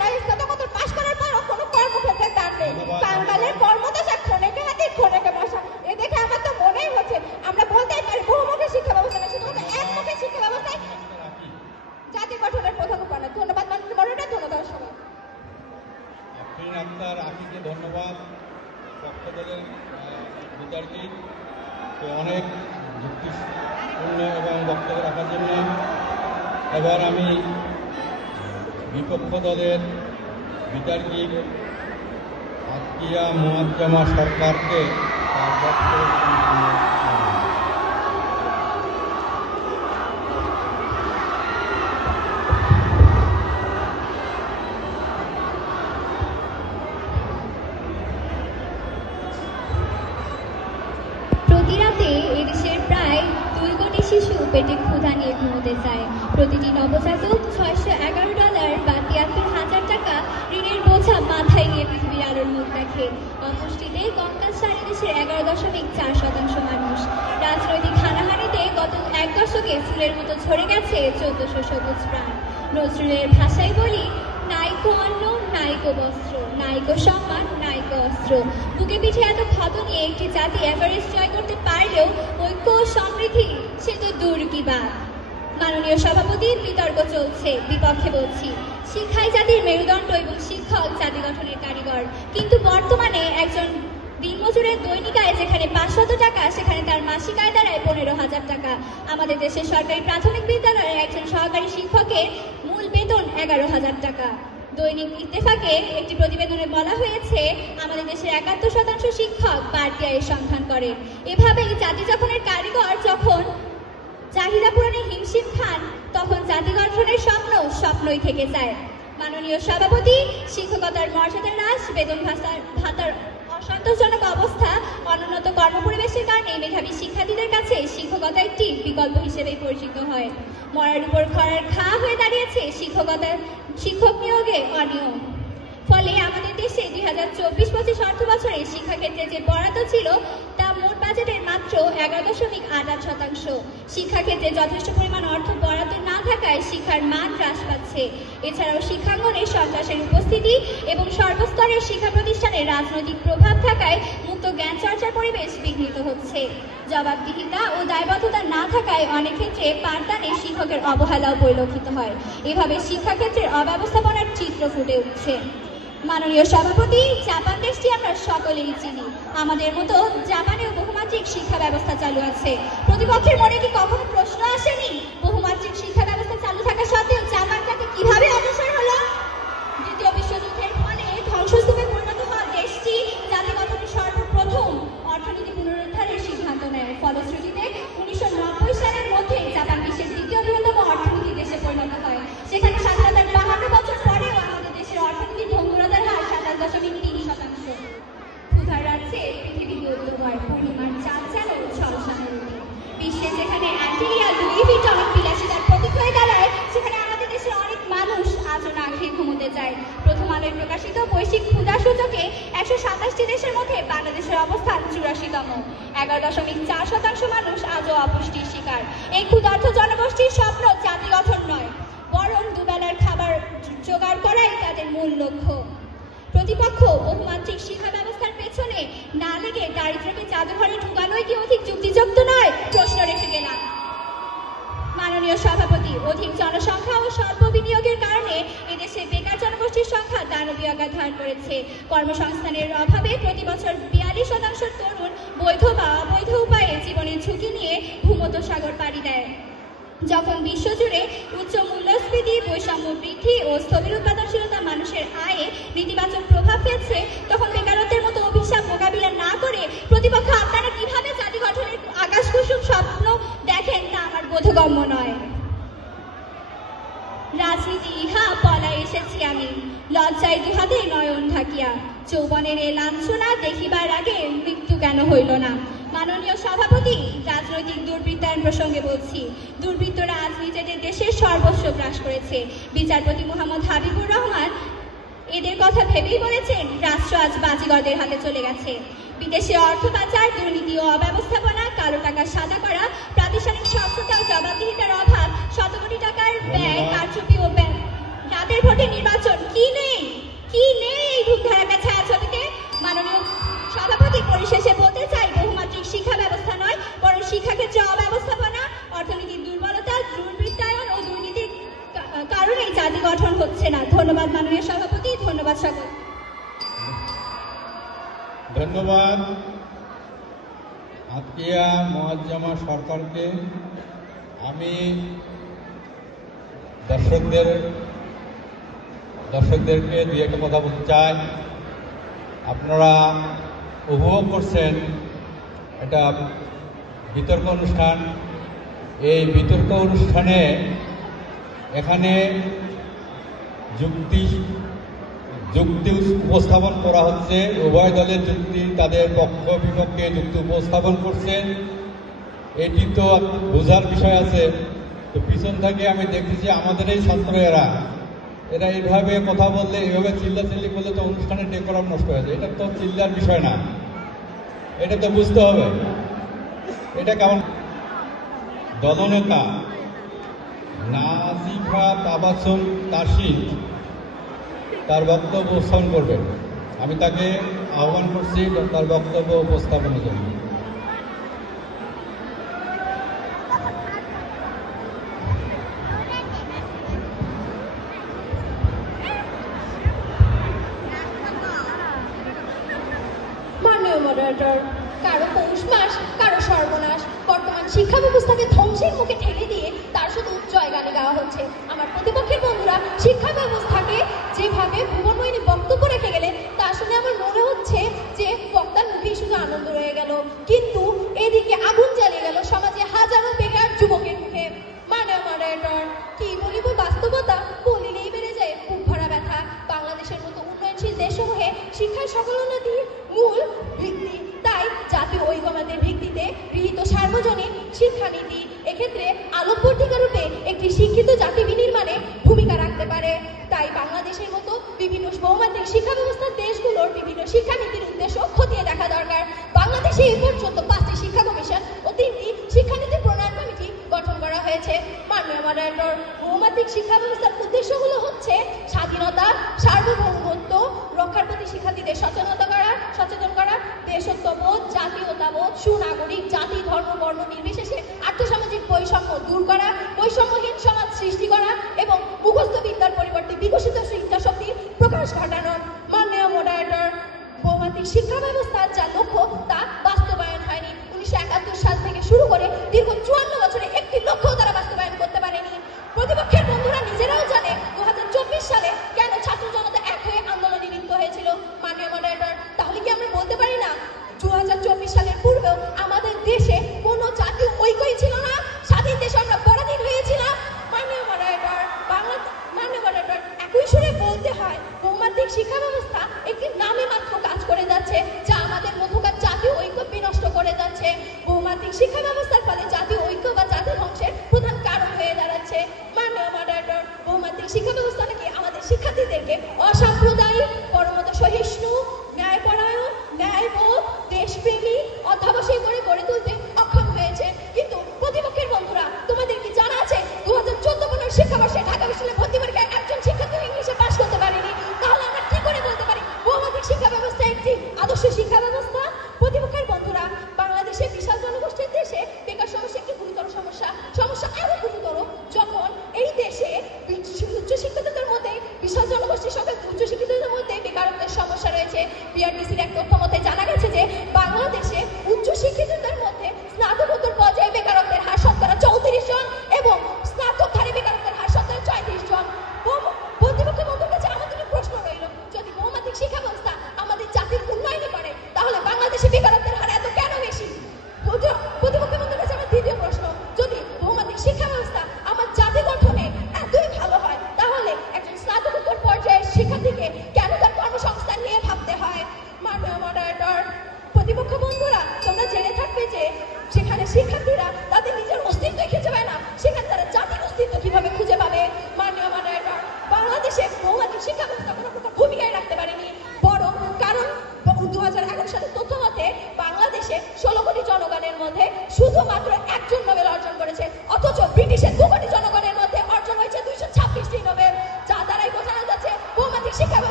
কেন স্নাতকোত্তর পাশ করার পরও কোনো কর্মক্ষেত্রে তার নেই? বাঙালির কর্মদশা ক্ষণেকে হাতে ক্ষণেকে বসা। এ দেখে আমার তো মনেই হচ্ছে আমরা বলতেই পারি বহুমুখী শিক্ষা ব্যবস্থা না, শুধুমাত্র একমুখী শিক্ষা ব্যবস্থায় জাতি গঠনের প্রধান উপাদান। ধন্যবাদ মাননীয় মডারেটর, ধন্যবাদ সবাই। আফরিন আক্তার আকিকে ধন্যবাদ, পক্ষ দলের বিতর্কী অনেক যুক্তিপূর্ণ এবং বক্তব্য রাখার জন্য। এবার আমি বিপক্ষ দলের বিতর্কী আকিয়া মুআজ্জমা সরকারকে তার বক্তব্য প্রতি রাতে এদেশের প্রায় 2 কোটি শিশু পেটে ক্ষুধা নিয়ে ঘুমোতে চায়। প্রতিটি নবজাতক $611 বা 73,000 টাকা ঋণের বোঝা মাথায় নিয়ে পৃথিবীর আলোর মুখ দেখে। অপুষ্টিতে কঙ্কালসার দেশের 11.4% মানুষ। রাজনৈতিক হানাহানিতে গত 1 দশকে ফুলের মতো ঝরে গেছে 1400 সবুজ প্রাণ। নজরুলের ভাষায় বলি, নাইকো অন্ন, নাইকো বস্ত্র, নাইকো সম্মান, নাইকো অস্ত্র। বুকে পিঠে এত ক্ষত নিয়ে একটি জাতি এভারেস্ট জয় করতে পারলেও ঐক্য ও সমৃদ্ধি সে তো দূর কি বাত। মাননীয় সভাপতি, বিতর্ক চলছে, বিপক্ষে বলছি। শিক্ষাই জাতির মেরুদণ্ড এবং শিক্ষক জাতি গঠনের কারিগর। কিন্তু বর্তমানে একজন দিনমজুরের দৈনিক আয় যেখানে 500 টাকা, সেখানে তার মাসিক আয় দাঁড়ায় 15,000 টাকা। আমাদের দেশের সরকারি প্রাথমিক বিদ্যালয়ের একজন সহকারী শিক্ষকের মূল বেতন 11,000 টাকা। দৈনিক ইত্তেফাকে একটি প্রতিবেদনে বলা হয়েছে, আমাদের দেশের 71% শিক্ষক বাড়তি আয়ের সন্ধান করে। এভাবেই জাতি যখনের কারিগর যখন চাহিদা পূরণে হিমশিম খান, তখন জাতি গঠনের স্বপ্ন স্বপ্নই থেকে যায়। মাননীয় সভাপতি, শিক্ষকতার মর্যাদা হ্রাস, বেতন ভাতার অসন্তোষজনক অবস্থা, অনুন্নত কর্মপরিবেশের কারণে মেধাবী শিক্ষার্থীদের কাছে শিক্ষকতা একটি বিকল্প হিসেবে পরিচিত হয়। মরার উপর খড়ার ঘা হয়ে দাঁড়িয়েছে শিক্ষক নিয়োগে অনিয়ম। ফলে আমাদের দেশে 2024-25 অর্থ বছরে শিক্ষাক্ষেত্রে যে বরাদ্দ ছিল তা মোট বাজেটের মাত্র 11.88%। শিক্ষাক্ষেত্রে যথেষ্ট পরিমাণ অর্থ বরাদ্দ না থাকায় শিক্ষার মান হ্রাস পাচ্ছে। এছাড়াও শিক্ষাঙ্গনে সন্ত্রাসের উপস্থিতি এবং সর্বস্তরের শিক্ষা প্রতিষ্ঠানে রাজনৈতিক প্রভাব থাকায় মুক্ত জ্ঞান চর্চার পরিবেশ বিঘ্নিত হচ্ছে। জবাবদিহিতা ও দায়বদ্ধতা না থাকায় অনেক ক্ষেত্রে পাঠদানে শিক্ষকের অবহেলাও পরিলক্ষিত হয়। এভাবে শিক্ষাক্ষেত্রের অব্যবস্থাপনার চিত্র ফুটে উঠছে। মাননীয় সভাপতি, জাপান দেশটি আমরা সকলেই চিনি। আমাদের মতো জাপানেও বহুমাত্রিক শিক্ষা ব্যবস্থা চালু আছে। প্রতিপক্ষের মনে কি কখনো প্রশ্ন আসেনি, বহুমাত্রিক শিক্ষা ব্যবস্থা চালু থাকা সত্ত্বেও জাপান তাকে কিভাবে অগ্রসর হলো? দ্বিতীয় বিশ্বযুদ্ধের ফলে ধ্বংসস্তূপে পরিণত হওয়া দেশটি জাতি গঠনের সর্বপ্রথম অর্থনীতি পুনরুদ্ধারের সিদ্ধান্ত নেয়। ফলশ্রুতিতে 1990 সালের মধ্যে জাপান বিশ্বের দ্বিতীয় বৃহত্তম অর্থনীতি দেশে পরিণত হয়। সেখানে স্বাধীনতার 52 বছর পরেও আমাদের দেশের অর্থনীতির ভঙ্গুরতার হার 27.3%। ক্ষুধার রাজ্যে পৃথিবী দৌড়য়, পূর্ণিমার চাঁদ যেন ঝলসানো রুটি। বিশ্বে যেখানে অ্যান্টিরিয়া লুই ভিটন বিলাসিতার প্রতীক হয়ে দাঁড়ায়, সেখানে আমাদের দেশের অনেক মানুষ আজও না খেয়ে ঘুমোতে যায়। প্রথম আলোয় প্রকাশিত বৈশ্বিক ক্ষুধা সূচকে 127টি দেশের মধ্যে বাংলাদেশের অবস্থান 84তম। 11.4% মানুষ আজও অপুষ্টির শিকার। এই ক্ষুধার্ত জনগোষ্ঠীর স্বপ্ন জাতি গঠন নয়, বরং দুবেলার খাবার জোগাড় করাই তাদের মূল লক্ষ্য। প্রতিপক্ষ বহুমাত্রিক শিক্ষা ব্যবস্থার পেছনে না লেগে দারিদ্র্যকে জাদুঘরে ঢুকানোই কি অধিক যুক্তিযুক্ত নয়? প্রশ্ন রেখে গেলাম। মাননীয় সভাপতি, অধিক জনসংখ্যা ও স্বল্প বিনিয়োগের কারণে এদেশে বেকার জনগোষ্ঠীর সংখ্যা দানবীয় আকার ধারণ করেছে। কর্মসংস্থানের অভাবে প্রতি বছর 42% তরুণ বৈধ বা অবৈধ উপায়ে জীবনের ঝুঁকি নিয়ে ভূমধ্যসাগর পাড়ি দেয়। যখন বিশ্বজুড়ে উচ্চ মূল্যস্ফীতি, বৈষম্য বৃদ্ধি ও স্থবির উৎপাদনশীলতা মানুষের আয়ে নেতিবাচক প্রভাব ফেলছে, তখন বেকারত্বের মতো অভিশাপ মোকাবিলা না করে প্রতিপক্ষ আপনারা কিভাবে জাতি গঠনের আকাশকুসুম স্বপ্ন দেখেন তা আমার বোধগম্য নয়। রাজনীতি ইহা পলায় এসেছি আমি, লজ্জায় দুহাতে নয়ন ঢাকিয়া। যৌবনের এ লাঞ্ছনা দেখিবার আগে মৃত্যু কেন হইল না? মাননীয় সভাপতি, রাজনৈতিক দুর্বৃত্তায়ন প্রসঙ্গে বলছি। দুর্বৃত্তরা আজ নিজেদের দেশের সর্বস্ব গ্রাস করেছে। বিচারপতি মোহাম্মদ হাবিবুর রহমান এদের কথা ভেবেই বলেছেন, রাষ্ট্র আজ বাজিগরদের হাতে চলে গেছে। বিদেশে অর্থ পাচার, দুর্নীতি ও অব্যবস্থাপনা, কালো টাকা সাদা করা, প্রাতিষ্ঠানিক স্বচ্ছতা ও জবাবদিহিতার অভাব, শত কোটি টাকার ব্যয়, কারচুপি ও তাদের ভোটে নির্বাচন কি নেই এই ধূপধারাকা ছায়াছবিতে। মাননীয় সভাপতি, পরিশেষে বলতে চাই, বহুমাত্রিক শিক্ষা ব্যবস্থা নয় বরং শিক্ষাক্ষেত্রে অব্যবস্থাপনা, অর্থনীতির দুর্বলতা, দুর্বৃত্তায়ন ও দুর্নীতির কারণেই জাতি গঠন হচ্ছে না। ধন্যবাদ মাননীয় সভাপতি, ধন্যবাদ সকল। ধন্যবাদ আতিয়া মোয়াজ্জেমা সরকারকে। আমি দর্শকদেরকে দুই একটা কথা বলতে চাই। আপনারা উপভোগ করছেন এটা বিতর্ক অনুষ্ঠান। এই বিতর্ক অনুষ্ঠানে এখানে যুক্তি উপস্থাপন করা হচ্ছে, উভয় দলের যুক্তি, তাদের পক্ষ বিপক্ষে যুক্তি উপস্থাপন করছে। এটি তো বোঝার বিষয় আছে। তো পিছন থেকে আমি দেখতেছি আমাদের এই ছাত্র এরা এইভাবে কথা বললে, এইভাবে চিল্লাচিল্লি করলে তো অনুষ্ঠানের ডেকোরাম নষ্ট হয়ে যায়। এটা তো চিল্লার বিষয় না, এটা তো বুঝতে হবে। এটা কেমন দলনেতা নাজিফা তাবাসসুম তাসিন তার বক্তব্য উপস্থাপন করবেন। আমি তাকে আহ্বান করছি তার বক্তব্য উপস্থাপনের জন্য। মাননীয় মডারেটর, কারো পৌষ মাস, কারো সর্বনাশ, বর্তমান শিক্ষা ব্যবস্থাকে ধ্বংসের মুখে ঠেলে দিয়ে তার শুধু জয়গানে গাওয়া হচ্ছে। আমার প্রতিপক্ষের বন্ধুরা শিক্ষা ব্যবস্থাকে যেভাবে ভুবনময়ী বক্তব্য রেখে গেলেন তা শুনে আমার মনে হচ্ছে যে বক্তার মুখে শুধু আনন্দ রয়ে গেল, কিন্তু এদিকে আগুন জ্বালিয়ে গেল সমাজে হাজারো বেকার যুবকের মুখে। মাননীয় মডারেটর, কি বলিব বাস্তবতা, বলিলেই বেড়ে যায় বুক ভরা ব্যথা। বাংলাদেশের মতো উন্নয়নশীল দেশসমূহে শিক্ষার সকল উন্নতির মূল ভিত্তি, তাই জাতীয় ঐকমত্যের ভিত্তিতে গৃহীত সার্বজনীন শিক্ষানীতি এক্ষেত্রে আলোকবর্তিকা রূপে একটি শিক্ষিত জাতি বিনির্মাণে ভূমিকা রাখতে পারে। তাই বাংলাদেশের মতো বিভিন্ন বহুমাত্রিক শিক্ষা ব্যবস্থার দেশগুলোর বিভিন্ন শিক্ষানীতির উদ্দেশ্য খতিয়ে দেখা দরকার। বাংলাদেশে এই পর্যন্ত 5টি শিক্ষা কমিশন ও 3টি শিক্ষানীতি প্রণয়ন কমিটি গঠন করা হয়েছে। মাননীয় মডারেটর, বহুমাত্রিক শিক্ষা ব্যবস্থার উদ্দেশ্যগুলো হচ্ছে স্বাধীনতা, সার্বভৌমত্ব রক্ষার প্রতি শিক্ষার্থীদের সচেতন করা, দেশত্ববোধ, জাতীয়তাবোধ, সুনাগরিক, জাতি, ধর্ম, বর্ণ নির্বিশেষে আর্থসামাজিক বৈষম্য দূর করা, বৈষম্যহীন সমাজ সৃষ্টি করা এবং মুখস্থ বিদ্যার পরিবর্তে বিকশিত চিন্তাশক্তির প্রকাশ ঘটানো। মাননীয় মডারেটর, বহুমাত্রিক শিক্ষা ব্যবস্থার যা লক্ষ্য তা বাস্তবায়ন হয়নি। 1971 সাল থেকে শুরু করে দীর্ঘ 54 বছরে একটি লক্ষ্য তারা বাস্তবায়ন করতে পারেনি। প্রতিপক্ষের বন্ধুরা নিজেরাও জানে 2024 সালে কেন ছাত্র জনতা এক হয়ে আন্দোলনে লিপ্ত হয়েছিল। মাননীয় মডারেটর, তাহলে কি আমরা বলতে পারি না 2024 সালের পূর্বেও আমাদের দেশে কোনো জাতীয় ঐক্যই ছিল না? স্বাধীন দেশে আমরা পরাধীন হয়েছিলাম। মাননীয় মডারেটর, একই সুরে বলতে হয় বহুমাত্রিক শিক্ষা ব্যবস্থা একটি নামে মাত্র কাজ করে যাচ্ছে, যা আমাদের মধ্যকার জাতীয় ঐক্য বিনষ্ট করে যাচ্ছে। বহুমাত্রিক শিক্ষা ব্যবস্থার ফলে জাতীয় ঐক্য বা জাতি ধ্বংসের প্রধান কারণ হয়ে দাঁড়াচ্ছে। মাননীয় মডারেটর, বহুমাত্রিক শিক্ষা ব্যবস্থা নাকি আমাদের শিক্ষার্থীদেরকে অসাম্প্রদায়িক, পরমত সহিষ্ণু, ন্যায়পরায়ণ, ন্যায়বোধ, দেশপ্রেমী, অধ্যাবসায়ী করে গড়ে তুলতে অক্ষম হয়েছে। কিন্তু প্রতিপক্ষের বন্ধুরা, তোমাদের কি জানা আছে 2014-15 শিক্ষাবর্ষে ঢাকা বিশ্ববিদ্যালয়ে ভর্তি পরীক্ষায় একজন শিক্ষার্থী ইংলিশে পাশ করতে পারেনি? তাহলে আমরা কি করে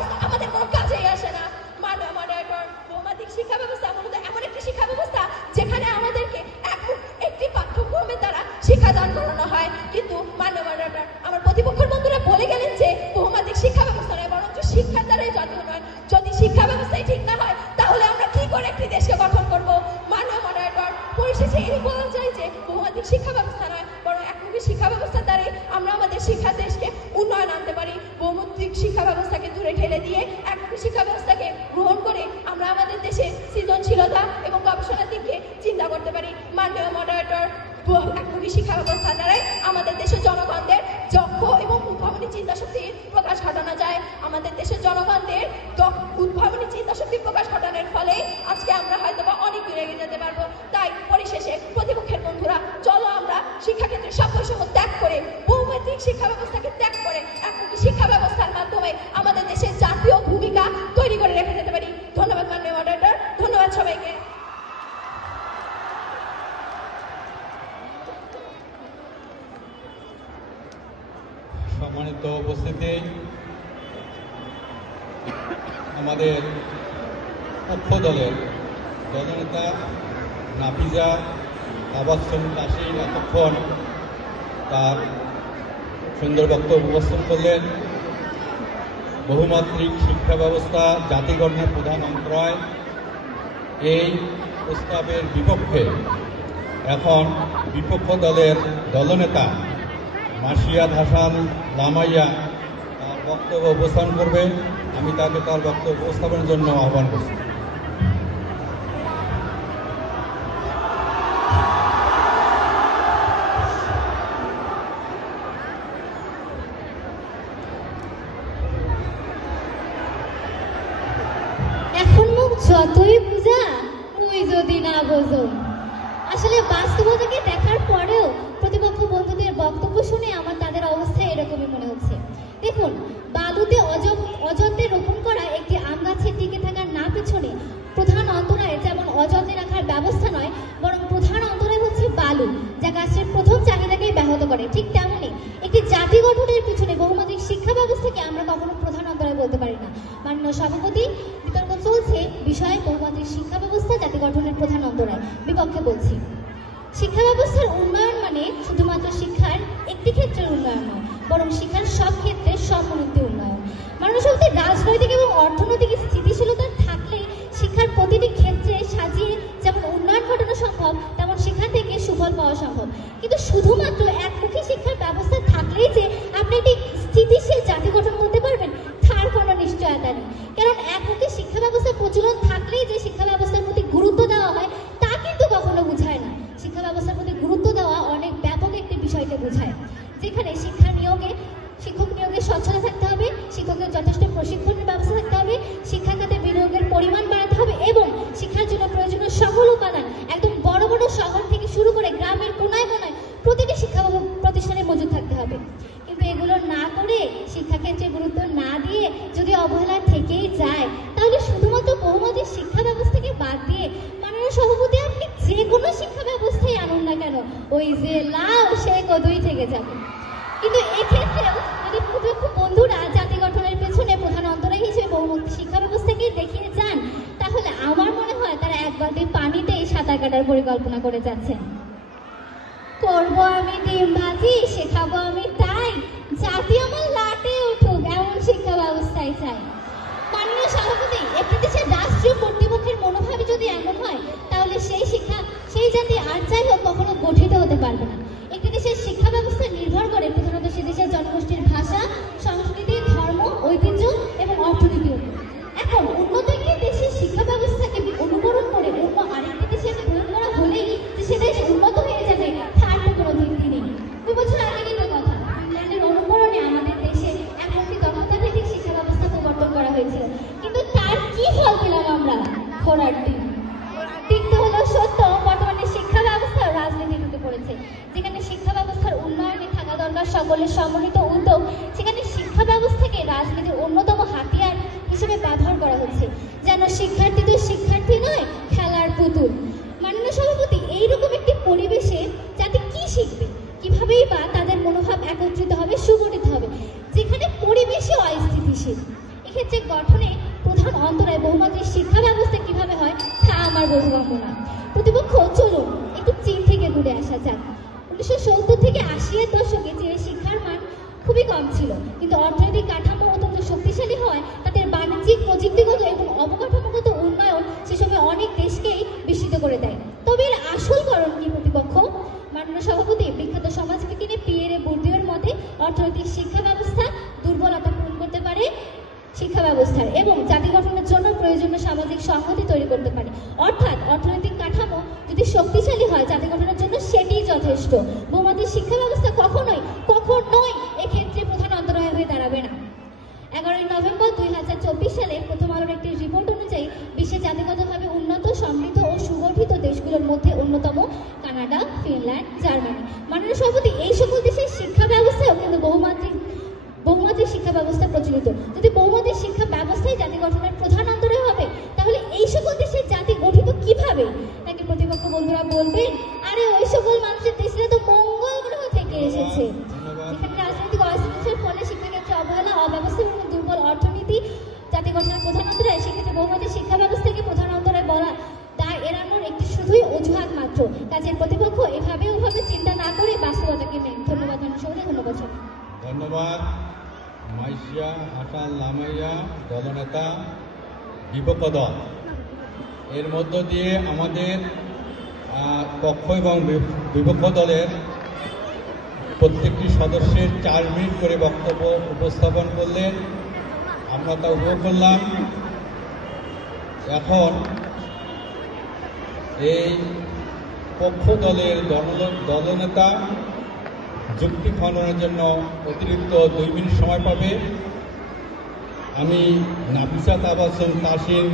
ব্যবস্থা আমাদের কোনো কাজেই আসে না। মাননীয় মডারেটর, বহুমাত্রিক শিক্ষা ব্যবস্থা এমন একটি শিক্ষা ব্যবস্থা যেখানে আমাদেরকে একটি পাঠ্যক্রমের দ্বারা শিক্ষাদান করানো হয়। কিন্তু মাননীয় মডারেটর, আমার প্রতিপক্ষের বন্ধুরা বলে গেলেন যে বহুমাত্রিক শিক্ষা ব্যবস্থা নয়, বরঞ্চ শিক্ষার দ্বারাই জাতীয় উন্নয়ন। যদি শিক্ষা ব্যবস্থাই ঠিক না হয় তাহলে আমরা কি করে একটি দেশকে গঠন করব? মাননীয় মডারেটর, পরিশেষে এই বলা যায় যে বহুমাত্রিক শিক্ষা ব্যবস্থা নয়, বরং একমুখী শিক্ষা ব্যবস্থার দ্বারাই আমরা আমাদের শিক্ষা দেশকে উন্নয়ন আনতে পারি। বহুমাত্রিক শিক্ষা ব্যবস্থাকে দূরে ঠেলে দিয়ে একমুখী শিক্ষা ব্যবস্থাকে গ্রহণ করে আমরা আমাদের দেশে সৃজনশীলতা এবং গবেষণার দিকে চিন্তা করতে পারি। মাননীয় মডারেটর, একমুখী শিক্ষা ব্যবস্থা দ্বারাই আমাদের দেশের জনগণদের দক্ষ এবং উদ্ভাবনী চিন্তাশক্তির প্রকাশ ঘটানো যায়। আমাদের দেশের জনগণদের উদ্ভাবনী চিন্তাশক্তির প্রকাশ ঘটানোর ফলে আজকে আমরা হয়তো বা অনেক দূরে এগিয়ে যেতে পারবো। তাই পরিশেষে প্রতিপক্ষের বন্ধুরা, চলো আমরা শিক্ষাক্ষেত্রে সব বৈষম্য ত্যাগ করে, বহুমাত্রিক শিক্ষা ব্যবস্থাকে ত্যাগ করে একমুখী শিক্ষা ব্যবস্থার মাধ্যমে আমাদের দেশের জাতীয় ভূমিকা তৈরি করে রেখে যেতে পারি। ধন্যবাদ মাননীয় মডারেটর, ধন্যবাদ সবাইকে। সম্মানিত উপস্থিতি, আমাদের পক্ষ দলের দলনেতা নাফিজা তাবাসসুম তাসির এতক্ষণ তার সুন্দর বক্তব্য উপস্থাপন করলেন। বহুমাত্রিক শিক্ষা ব্যবস্থা জাতি গঠনের প্রধান অন্তরায়, এই প্রস্তাবের বিপক্ষে এখন বিপক্ষ দলের দলনেতা মাসিয়াদ হাসান লামাইয়া তার বক্তব্য উপস্থাপন করবে। আমি তাকে তার বক্তব্য উপস্থাপনের জন্য আহ্বান করছি। এখন মুখ যতই বুঝা তুই যদি না বোঝো। আসলে বাস্তবতাকে দেখার পরেও প্রতিপক্ষ বন্ধুদের বক্তব্য শুনে আমার তাদের অবস্থা এরকমই মনে হচ্ছে। দেখুন, বালুতে অযত্নে রোপণ করা একটি আম গাছের টিকে থাকার না পেছনে প্রধান অন্তরায় যেমন অযত্নে রাখার ব্যবস্থা নয়, বরং প্রধান অন্তরায় হচ্ছে বালু, যা গাছের প্রথম চাহিদাকেই ব্যাহত করে। ঠিক তেমনই একটি জাতি গঠনের পিছনে বহুমাত্রিক শিক্ষা ব্যবস্থাকে আমরা কখনো প্রধান অন্তরায় বলতে পারি না। মাননীয় সভাপতি, বিতর্ক চলছে বিষয়ে বহুমাত্রিক শিক্ষা ব্যবস্থা জাতি গঠনের প্রধান অন্তরায়, বিপক্ষে বলছি। শিক্ষা ব্যবস্থার উন্নয়ন মানে শুধুমাত্র শিক্ষার একটি ক্ষেত্রের উন্নয়ন নয়, বরং শিক্ষার সব ক্ষেত্রে সমন্বিত উন্নয়ন। মাননীয় সভাপতি, রাজনৈতিক এবং অর্থনৈতিক স্থিতিশীলতা থাকলে শিক্ষার প্রতিটি ক্ষেত্রে সাজিয়ে যেমন উন্নয়ন ঘটানো সম্ভব, তেমন শিক্ষা থেকে সুফল পাওয়া সম্ভব। কিন্তু শুধুমাত্র একমুখী শিক্ষার ব্যবস্থা থাকলেই যে আপনি একটি স্থিতিশীল জাতি গঠন করতে পারবেন তার কোনো নিশ্চয়তা নেই। কারণ একমুখী শিক্ষা ব্যবস্থার প্রচলন থাকলেই যে শিক্ষা ব্যবস্থার প্রতি গুরুত্ব দেওয়া হয় তা কিন্তু কখনো বোঝায় না। শিক্ষা ব্যবস্থার প্রতি গুরুত্ব দেওয়া অনেক ব্যাপক একটি বিষয়কে বোঝায়, যেখানে শিক্ষক নিয়োগে স্বচ্ছতা থাকতে হবে, শিক্ষকদের যথেষ্ট প্রশিক্ষণের ব্যবস্থা থাকতে হবে, শিক্ষা খাতে বিনিয়োগের পরিমাণ বাড়াতে হবে এবং শিক্ষার জন্য প্রয়োজনীয় সকল উপাদান একদম বড় বড় শহর থেকে শুরু করে গ্রামের কোনায় কোনায় প্রতিটি শিক্ষা প্রতিষ্ঠানে মজুদ থাকতে হবে। কিন্তু এগুলো না করে, শিক্ষাক্ষেত্রে গুরুত্ব না দিয়ে যদি অবহেলা থেকেই যায়, তাহলে শুধুমাত্র বহুমাত্রিক শিক্ষা ব্যবস্থাকে বাদ দিয়ে মাননীয় সভাপতি আপনি যে কোনো শিক্ষা ব্যবস্থায় আনুন না কেন, ওই যে লাউ সেই কদই থেকে যাবে। কিন্তু এক্ষেত্রেও যদি প্রতিপক্ষ বন্ধুরা জাতি গঠনের পেছনে প্রধান অন্তরায় হিসেবে বহুমুখী শিক্ষা ব্যবস্থাকে দেখিয়ে যান, তাহলে আমার মনে হয় তারা এক বালতি পানিতেই সাঁতার কাটার পরিকল্পনা করে যাচ্ছেন। করবো আমি ডিম ভাজি, শেখাবো আমি তাই, জাতি আমার লাটে উঠুক এমন শিক্ষা ব্যবস্থায় চাই। মাননীয় সভাপতি, একটি দেশের রাষ্ট্রীয় কর্তৃপক্ষের মনোভাবই যদি এমন হয়, তাহলে সেই জাতি আর যাই হোক কখনো গঠিত হতে পারবে না। একটি দেশের শিক্ষা ব্যবস্থা নির্ভর করে প্রধানত সে দেশের জনগোষ্ঠীর ভাষা, সংস্কৃতি, ধর্ম, ঐতিহ্য এবং অর্থনীতির উপর। এখন উন্নত একটি দেশের শিক্ষা ব্যবস্থাকে অনুকরণ করে অন্য আরেকটি দেশে প্রয়োগ করা হলেই যে সে দেশ উন্নত হয়ে যাবে তার তো কোনো ভিত্তি নেই। 2 বছর আগে কিন্তু কথা ইংল্যান্ডের অনুকরণে আমাদের দেশে একটি দক্ষতা ভিত্তিক শিক্ষা ব্যবস্থা প্রবর্তন করা হয়েছিল, কিন্তু তার কি ফল পেলাম আমরা? ঘোড়ার ডিম। তিক্ত হলেও সত্য, বর্তমানে শিক্ষা ব্যবস্থা রাজনীতি ঢুকে পড়েছে। যেখানে শিক্ষা ব্যবস্থার উন্নয়নে থাকা দরকার সকলের সমন্বিত উদ্যোগ, সেখানে শিক্ষা ব্যবস্থাকে রাজনীতির অন্যতম হাতিয়ার হিসেবে ব্যবহার করা হচ্ছে, যেন শিক্ষার্থী তো শিক্ষার্থী নয়, খেলার পুতুল। মাননীয় সভাপতি, এইরকম একটি পরিবেশে যাতে কি শিখবে, কিভাবেই বা তাদের মনোভাব একত্রিত হবে, সুগঠিত হবে, যেখানে পরিবেশই অস্থিতিশীল। ক্ষেত্রে গঠনে প্রধান অন্তরায় বহুমাত্রিক শিক্ষা ব্যবস্থা কিভাবে হয় তা আমার বোধগম্য না। প্রতিপক্ষ চলুন একটু চীন থেকে ঘুরে আসা যাক। 1970 থেকে 80-এর দশকে চীনের শিক্ষার মান খুবই কম ছিল, কিন্তু অর্থনৈতিক কাঠামো অত্যন্ত শক্তিশালী হওয়ায় তাদের বাণিজ্যিক, প্রযুক্তিগত এবং অবকাঠামোগত উন্নয়ন সে সময় অনেক দেশকেই বিস্মিত করে দেয়। তবে এর আসল কারণ কি প্রতিপক্ষ? মাননীয় সভাপতি বিখ্যাত সমাজবিজ্ঞানী পিয়েরে বুর্দিওর মতে অর্থনৈতিক শিক্ষা ব্যবস্থা দুর্বলতা পূরণ করতে পারে শিক্ষা ব্যবস্থার এবং জাতি গঠনের জন্য প্রয়োজনীয় সামাজিক সংহতি তৈরি করতে পারে। অর্থাৎ অর্থনৈতিক কাঠামো যদি শক্তিশালী হয় জাতি গঠনের জন্য সেটিই যথেষ্ট। বহুমাত্রিক শিক্ষা ব্যবস্থা কখনোই এক্ষেত্রে প্রধান অন্তরায় হয়ে দাঁড়াবে না। 11 নভেম্বর 2024 সালে প্রথম আলোর একটি রিপোর্ট অনুযায়ী বিশ্বে জাতিগতভাবে উন্নত, সমৃদ্ধ ও সুগঠিত দেশগুলোর মধ্যে অন্যতম কানাডা, ফিনল্যান্ড, জার্মানি। মাননীয় সভাপতি, এই সকল দেশের শিক্ষা ব্যবস্থাও কিন্তু বহুমাত্রিক শিক্ষা ব্যবস্থা প্রচলিত। যদি বহুমাত্রিক শিক্ষা ব্যবস্থায় জাতি গঠনের প্রধান অন্তরায় হবে, তাহলে এই সকল দেশের জাতি গঠিত কিভাবে? নাকি প্রতিপক্ষ বন্ধুরা বলবেন, আরে ওই সকল মানুষের দেশরা তো মঙ্গল গ্রহ থেকে এসেছে। যেখানে রাজনৈতিক অস্থিতিশীল ফলে শিক্ষাক্ষেত্রে অবহেলা, অব্যবস্থা এবং দুর্বল অর্থনীতি জাতি গঠনের প্রধান অন্তরায়, সেক্ষেত্রে বহুমাত্রিক শিক্ষা ব্যবস্থাকে প্রধান অন্তরায় বলা তা এড়ানোর একটি শুধুই অজুহাত মাত্র। কাজের প্রতিপক্ষ ওভাবে চিন্তা না করে বাস্তবতাকে নেই। ধন্যবাদ সবাই, ধন্যবাদ সবাই। ধন্যবাদ মাইশা হাসান লামাইয়া, দলনেতা বিপক্ষ দল। এর মধ্য দিয়ে আমাদের পক্ষ এবং বিপক্ষ দলের প্রত্যেকটি সদস্যের 4 মিনিট করে বক্তব্য উপস্থাপন করলেন, আমরা তা উপভোগ করলাম। এখন এই পক্ষ দলের দলনেতা যুক্তি খণ্ডনের জন্য অতিরিক্ত 2 মিনিট সময় পাবে। আমি নাফিসা তাবাসসুম তাসিন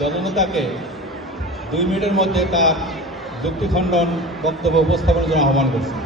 দলনেতাকে 2 মিনিটের মধ্যে তার যুক্তি খণ্ডন বক্তব্য উপস্থাপনের জন্য আহ্বান করছি।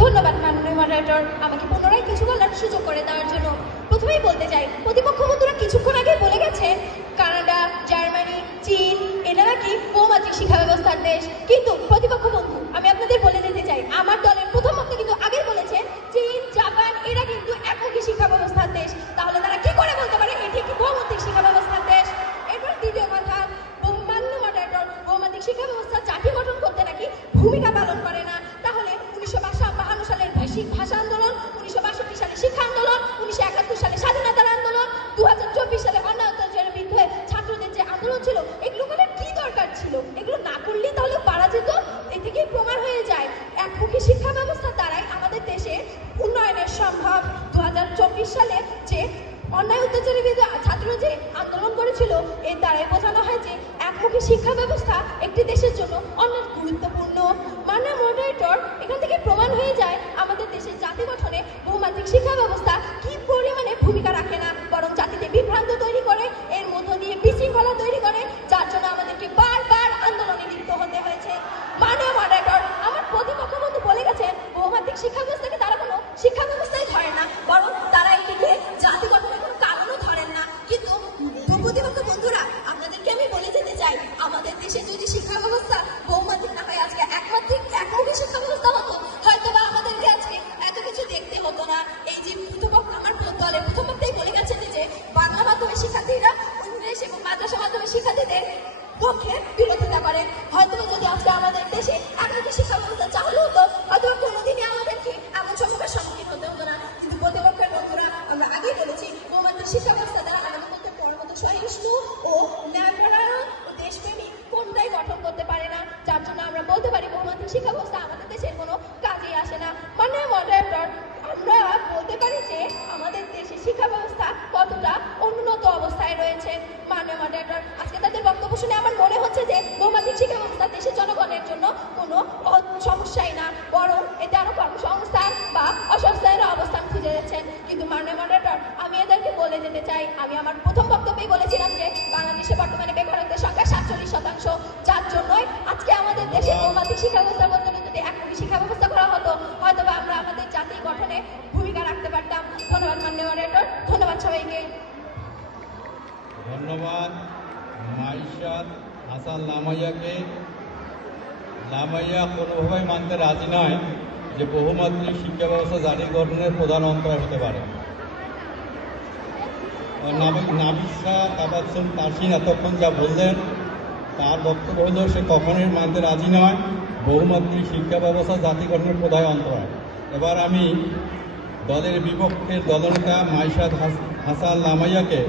ধন্যবাদ মাননীয় মডারেটর, আমাকে পুনরায় কিছু বলার সুযোগ করে দেওয়ার জন্য। প্রথমেই বলতে চাই, প্রতিপক্ষ বন্ধুরা কিছুক্ষণ আগে বলে গেছেন কানাডা, জার্মানি, চীন এরা নাকি বহুমাত্রিক শিক্ষা ব্যবস্থার দেশ। কিন্তু প্রতিপক্ষ বন্ধু, আমি আপনাদের বলে দিতে চাই, আমার দলের প্রথম বক্তা কিন্তু আগেই বলেছেন চীন, জাপান এরা কিন্তু একমুখী শিক্ষা ব্যবস্থার দেশ। তাহলে তারা কি করে বলতে পারে এটি একটি বহুমাত্রিক শিক্ষা ব্যবস্থার দেশ? এরপর দ্বিতীয় কথা, মাননীয় মডারেটর, বহুমাত্রিক শিক্ষা ব্যবস্থা জাতি গঠন করতে নাকি ভূমিকা পালন করে না। তাহলে 1952 সালের ভাষা আন্দোলন, 1962 সালে শিক্ষা আন্দোলন, 1971 সালে স্বাধীনতার আন্দোলন, 2024 সালে অন্যায় অত্যাচারের বিরুদ্ধে ছাত্রদের যে আন্দোলন ছিল, এগুলো করার কি দরকার ছিল? এগুলো না করলেই তাহলে পারা যেত। এ থেকেই প্রমাণ হয়ে যায় একমুখী শিক্ষা ব্যবস্থার দ্বারাই আমাদের দেশে উন্নয়নের সম্ভব। 2024 সালে যে অন্যায় অত্যাচারের বিরুদ্ধে ছাত্ররা যে আন্দোলন করেছিল, এর দ্বারাই বোঝানো হয় যে একমুখী শিক্ষা ব্যবস্থা একটি দেশের জন্য অনেক গুরুত্বপূর্ণ। মাননীয় মডারেটর, এখান থেকে প্রমাণ হয়ে যায় আমাদের দেশের জাতি গঠনে বহুমাত্রিক শিক্ষা ব্যবস্থা কি পরিমাণে ভূমিকা রাখে না, বরং জাতিতে বিভ্রান্ত তৈরি করে, এর মধ্য দিয়ে বিশৃঙ্খলা তৈরি করে, যার জন্য আমাদেরকে বারবার আন্দোলনে লিপ্ত হতে হয়েছে। মাননীয় মডারেটর, আমার প্রতিপক্ষ বন্ধু বলে গেছেন বহুমাত্রিক শিক্ষা ব্যবস্থাকে তারা কোনো শিক্ষা ব্যবস্থাই ধরে না, বরং তারা এটিকে জাতি গঠনের কোনো কারণও ধরেন না। কিন্তু প্রতিপক্ষ বন্ধুরা, আপনাদেরকে আমি বলে যেতে চাই, আমাদের দেশে যদি শিক্ষা ব্যবস্থা বহুমাত্রিক না হয় আজকে একমুখী শিক্ষা ব্যবস্থা হতো, হয়তো বা আমাদেরকে আজকে এত কিছু দেখতে হতো না। এই যে আমার দলের প্রথম বক্তাই বলে গেছেন যে বাংলা মাধ্যমের শিক্ষার্থীরা ইংরেজি এবং মাদ্রাসা মাধ্যমের শিক্ষার্থীদের পক্ষে বিরোধিতা করেন। হয়তো যদি আজকে আমাদের দেশে একমুখী শিক্ষা ব্যবস্থা চালু হতো, হয়তো কোনোদিনই আমাদেরকে এমন সমস্যার সম্মুখীন হতে হতো না। কিন্তু প্রতিপক্ষের বন্ধুরা, আমরা আগেই বলেছি বহুমাত্রিক শিক্ষা ব্যবস্থা দ্বারা আমাদের মধ্যে পরমত সহিষ্ণু ও ন্যায়পরায়ণ ও দেশপ্রেমিক কোনটাই গঠন করতে পারে না, যার জন্য আমরা বলতে পারি বহুমাত্রিক শিক্ষা ব্যবস্থা আমাদের দেশের কোনো কাজেই আসে না। মাননীয় মডারেটর, আমরা বলতে পারি যে আমাদের দেশের শিক্ষা ব্যবস্থা কতটা উন্নত অবস্থায় রয়েছে। মাননীয় মডারেটর, আজকে তাদের বক্তব্য শুনে আমার মনে হচ্ছে যে বহুমাত্রিক শিক্ষা ব্যবস্থা দেশের জনগণের জন্য কোনো সমস্যাই না, বরং এতে আরো কর্মসংস্থান বা অসংস্থানের অবস্থান খুঁজে যাচ্ছেন। কিন্তু মাননীয় মডারেটর, আমি এদেরকে বলে যেতে চাই, আমি আমার প্রথম বক্তব্যেই বলেছিলাম যে বাংলাদেশে বর্তমানে বেকারত্বের সংখ্যা 47%, যার জন্যই আজকে আমাদের দেশে বহুমাত্রিক শিক্ষা ব্যবস্থার বদলে যদি একমুখী শিক্ষা ব্যবস্থা করা হতো, হয়তো বা আমরা আমাদের জাতি গঠনে ভূমিকা রাখতে পারতাম। ধন্যবাদ মাননীয় মডারেটর, ধন্যবাদ সবাইকে। ধন্যবাদ মাইশা হাসান লামাইয়াকে লামাইয়া কোনোভাবেই মানতে রাজি নয় যে বহুমাত্রিক শিক্ষা ব্যবস্থা জাতি গঠনের প্রধান অন্তরায় হতে পারে। নাবিসা তাবাসসুম তাসিন এতক্ষণ যা বললেন তার বক্তব্য হলো সে কখনোই মানতে রাজি নয় বহুমাত্রিক শিক্ষা ব্যবস্থা জাতি গঠনের প্রধান অন্তরায়। এবার আমি দলের বিপক্ষে দলনেতা মাইশাদ হাসান লামাইয়াকে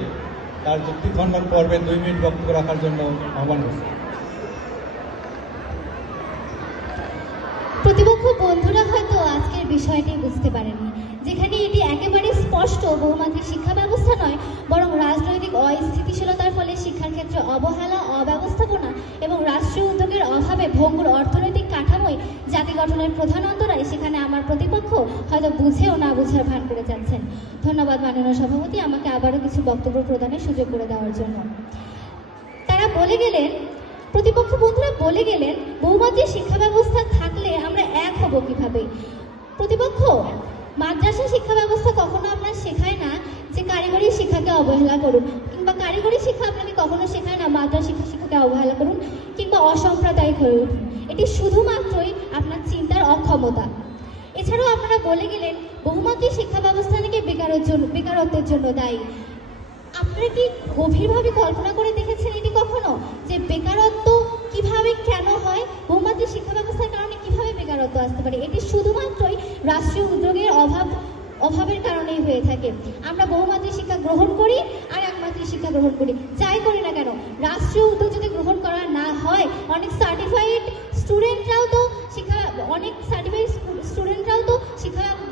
তার যুক্তি খণ্ডন পর্বে 2 মিনিট বক্তব্য রাখার জন্য আহ্বান করছি। প্রতিপক্ষ বন্ধুরা হয়তো আজকের বিষয়টি বুঝতে পারেনি, যেখানে এটি একেবারে স্পষ্ট বহুমাত্রিক শিক্ষা ব্যবস্থা নয়, বরং রাজনৈতিক অস্থিতিশীলতার ফলে শিক্ষার ক্ষেত্রে অবহেলা, অব্যবস্থাপনা এবং রাষ্ট্রীয় উদ্যোগের অভাবে ভঙ্গুর অর্থনৈতিক কাঠামোই জাতি গঠনের প্রধান অন্তরায়, সেখানে আমার প্রতিপক্ষ হয়তো বুঝেও না বুঝার ভান করে যাচ্ছেন। ধন্যবাদ মাননীয় সভাপতি, আমাকে আবারও কিছু বক্তব্য প্রদানের সুযোগ করে দেওয়ার জন্য। তারা বলে গেলেন, প্রতিপক্ষ বন্ধুরা বলে গেলেন, বহুমাত্রিক শিক্ষা ব্যবস্থা থাকলে আমরা এক হব কিভাবে? প্রতিপক্ষ, মাদ্রাসা শিক্ষা ব্যবস্থা কখনো আপনার শেখায় না যে কারিগরি শিক্ষাকে অবহেলা করুন, কিংবা কারিগরি শিক্ষা আপনাকে কখনো শেখায় না মাদ্রাসা শিক্ষাকে অবহেলা করুন কিংবা অসাম্প্রদায়িক হয়ে উঠুন। এটি শুধুমাত্রই আপনার চিন্তার অক্ষমতা। এছাড়াও আপনারা বলে গেলেন বহুমাত্রিক শিক্ষা ব্যবস্থা নাকি বেকারত্বের জন্য দায়ী। আপনারা কি গভীরভাবে কল্পনা করে দেখেছেন এটি কখনো, যে বেকারত্ব কিভাবে কেন হয়, বহুমাত্রিক শিক্ষা ব্যবস্থার কারণে কিভাবে বেকারত্ব আসতে পারে? এটি শুধুমাত্রই রাষ্ট্রীয় উদ্যোগের অভাবের কারণেই হয়ে থাকে। আমরা বহুমাত্রিক শিক্ষা গ্রহণ করি আর একমাত্রিক শিক্ষা গ্রহণ করি, যাই করি না কেন রাষ্ট্রীয় উদ্যোগ যদি গ্রহণ করা না হয়, অনেক সার্টিফাইড স্টুডেন্টরাও তো